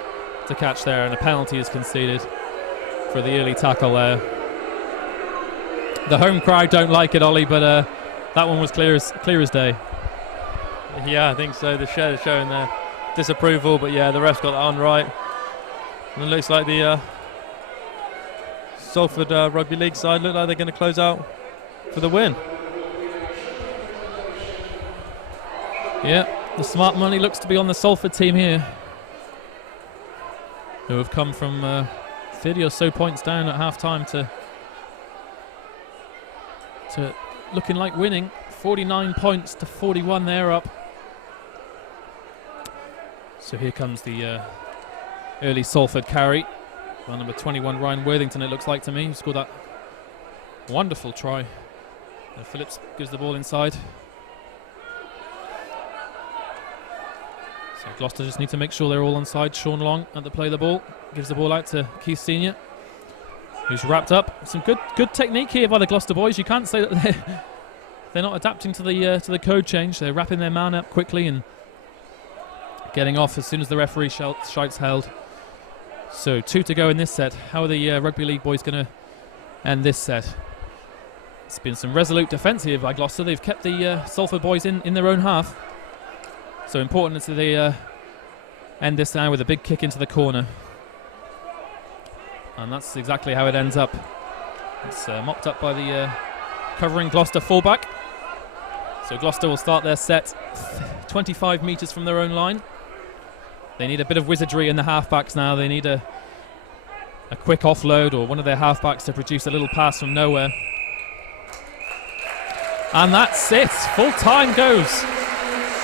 catch there, and a penalty is conceded for the early tackle there. The home crowd don't like it, Ollie, but that one was clear as day. Yeah, I think so. The shed is showing their disapproval, but yeah, the ref's got that on right. And it looks like the Salford Rugby League side look like they're going to close out for the win. Yeah, the smart money looks to be on the Salford team here, who have come from 30 or so points down at half-time to looking like winning. 49 points to 41, they're up. So here comes the early Salford carry. Well, number 21, Ryan Worthington, it looks like to me, who scored that wonderful try. Phillips gives the ball inside. So Gloucester just need to make sure they're all onside. Sean Long at the play of the ball, gives the ball out to Keith Senior, who's wrapped up. Some good technique here by the Gloucester boys. You can't say that they're not adapting to the code change. They're wrapping their man up quickly and getting off as soon as the referee shouts held. So 2 to go in this set. How are the Rugby League boys going to end this set? It's been some resolute defence here by Gloucester. They've kept the Salford boys in their own half. So important that they end this now with a big kick into the corner. And that's exactly how it ends up. It's mopped up by the covering Gloucester fullback. So Gloucester will start their set 25 metres from their own line. They need a bit of wizardry in the halfbacks now. They need a quick offload or one of their halfbacks to produce a little pass from nowhere. And that's it. Full time goes.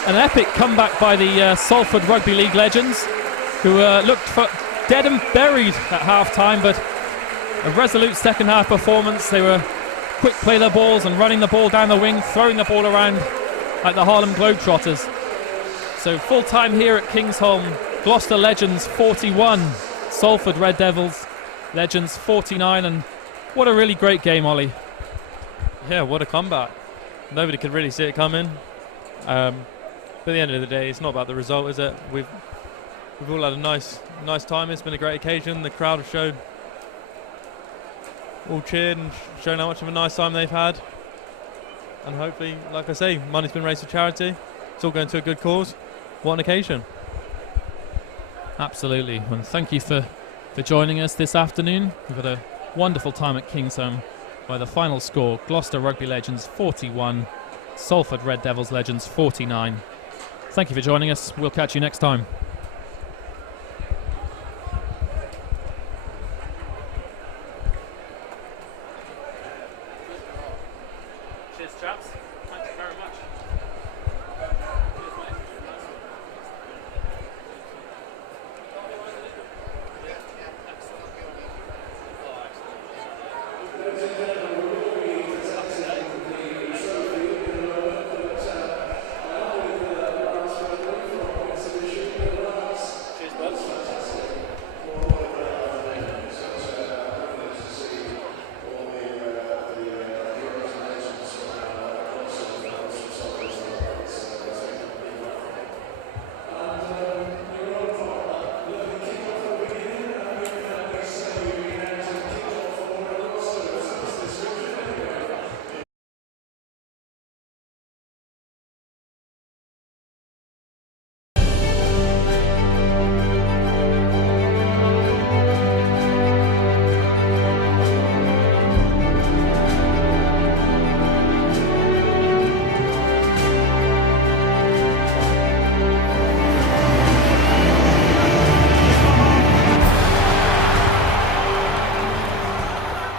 An epic comeback by the Salford Rugby League legends, who looked dead and buried at half-time, but a resolute second half performance. They were quick play their balls and running the ball down the wing, throwing the ball around like the Harlem Globetrotters. So full time here at Kingsholm, Gloucester Legends 41, Salford Red Devils Legends 49, and what a really great game, Ollie. Yeah, what a comeback. Nobody could really see it coming. But at the end of the day, it's not about the result, is it? We've all had a nice time. It's been a great occasion. The crowd have showed, all cheered and shown how much of a nice time they've had. And hopefully, like I say, money's been raised for charity. It's all going to a good cause. What an occasion. Absolutely. And thank you for joining us this afternoon. We've had a wonderful time at Kingsholm by the final score, Gloucester Rugby Legends 41, Salford Red Devils Legends 49. Thank you for joining us. We'll catch you next time. Cheers, chaps. Thank you very much.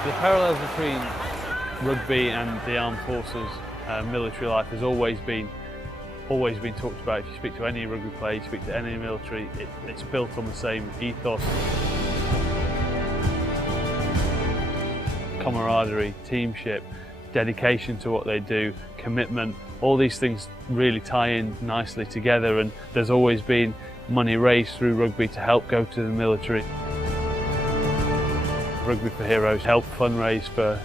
The parallels between rugby and the armed forces military life has always been talked about. If you speak to any rugby player, you speak to any military, it's built on the same ethos. Camaraderie, teamship, dedication to what they do, commitment, all these things really tie in nicely together, and there's always been money raised through rugby to help go to the military. Rugby for Heroes help fundraise for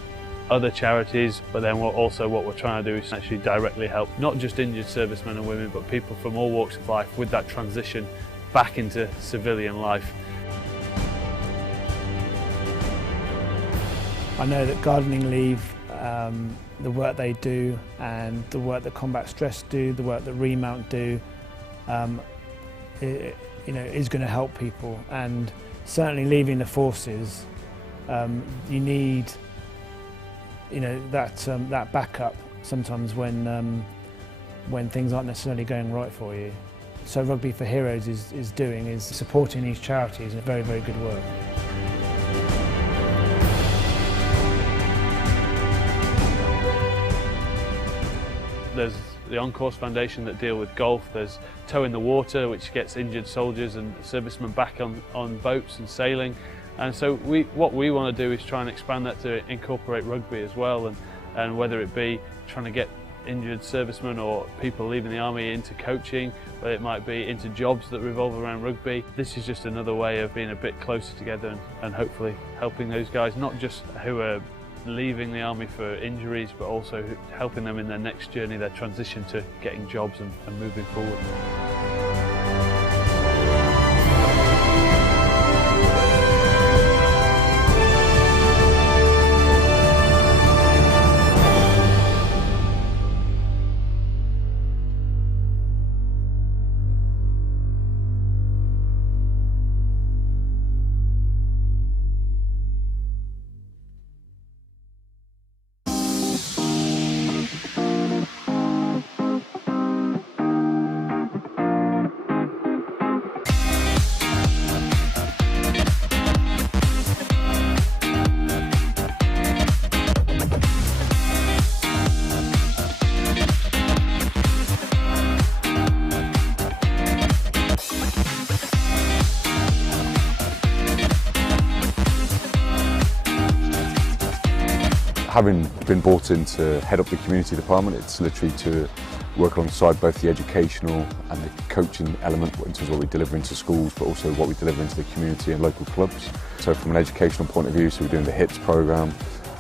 other charities, but then what we're trying to do is actually directly help not just injured servicemen and women, but people from all walks of life with that transition back into civilian life. I know that gardening leave, the work they do and the work that combat stress do, the work that remount do, is going to help people. And certainly leaving the forces, you need, that backup sometimes when things aren't necessarily going right for you. So Rugby for Heroes is supporting these charities. Very, very good work. There's the On-Course Foundation that deal with golf. There's Toe in the Water, which gets injured soldiers and servicemen back on boats and sailing. And so what we want to do is try and expand that to incorporate rugby as well, and whether it be trying to get injured servicemen or people leaving the army into coaching, whether it might be into jobs that revolve around rugby. This is just another way of being a bit closer together and hopefully helping those guys, not just who are leaving the army for injuries, but also helping them in their next journey, their transition to getting jobs and moving forward. Having been brought in to head up the community department, it's literally to work alongside both the educational and the coaching element in terms of what we deliver into schools, but also what we deliver into the community and local clubs. So from an educational point of view, so we're doing the HITS programme,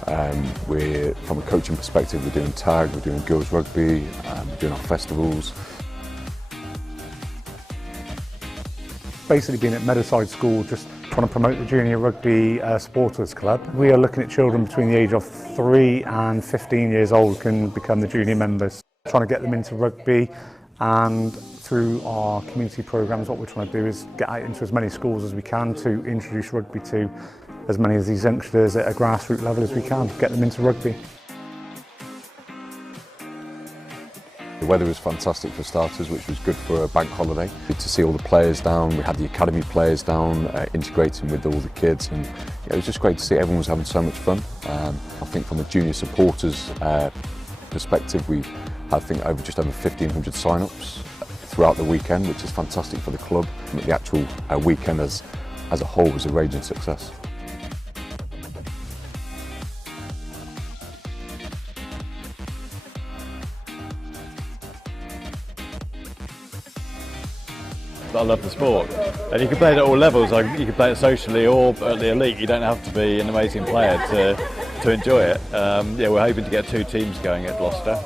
from a coaching perspective, we're doing tag, we're doing girls rugby, we're doing our festivals. Basically being at Meadowside School, just trying to promote the Junior Rugby Supporters Club. We are looking at children between the age of 3 and 15 years old can become the junior members. Trying to get them into rugby, and through our community programmes what we're trying to do is get out into as many schools as we can to introduce rugby to as many of these youngsters at a grassroots level as we can, get them into rugby. The weather was fantastic for starters, which was good for a bank holiday. Good to see all the players down, we had the academy players down, integrating with all the kids, and it was just great to see everyone was having so much fun. I think from a junior supporters perspective, we had just over 1,500 sign-ups throughout the weekend, which is fantastic for the club. The actual weekend as a whole was a raging success. I love the sport, and you can play it at all levels. Like, you can play it socially or at the elite. You don't have to be an amazing player to enjoy it. Yeah, we're hoping to get 2 teams going at Gloucester.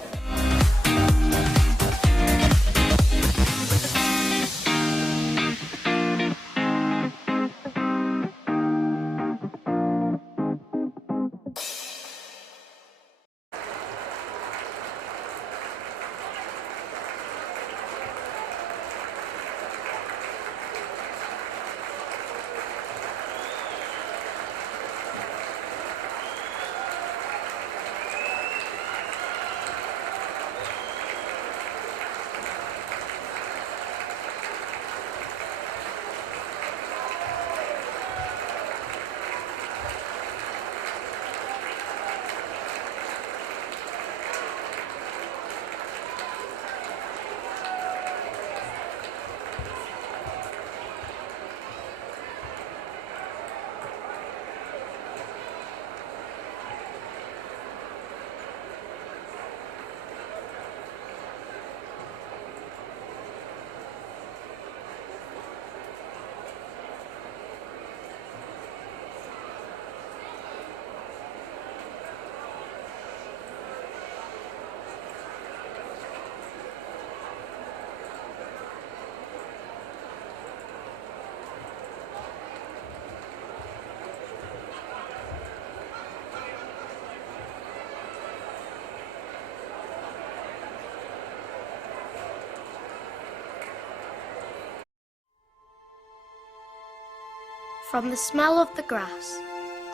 From the smell of the grass,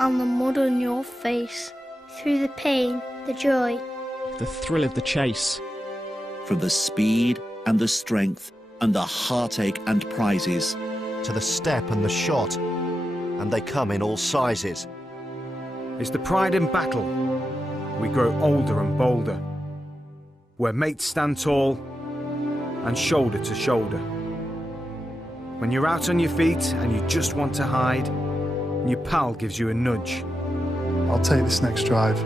and the mud on your face, through the pain, the joy, the thrill of the chase. From the speed and the strength and the heartache and prizes, to the step and the shot, and they come in all sizes. It's the pride in battle. We grow older and bolder, where mates stand tall and shoulder to shoulder. When you're out on your feet and you just want to hide, and your pal gives you a nudge. I'll take this next drive.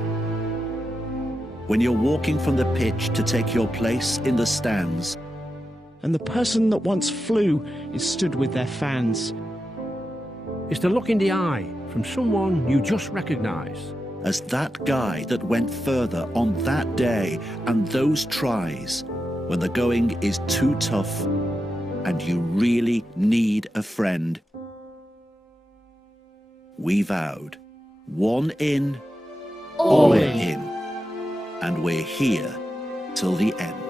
when you're walking from the pitch to take your place in the stands. And the person that once flew is stood with their fans. It's the look in the eye from someone you just recognise. As that guy that went further on that day and those tries, when the going is too tough and you really need a friend. We vowed, one in, all in, and we're here till the end.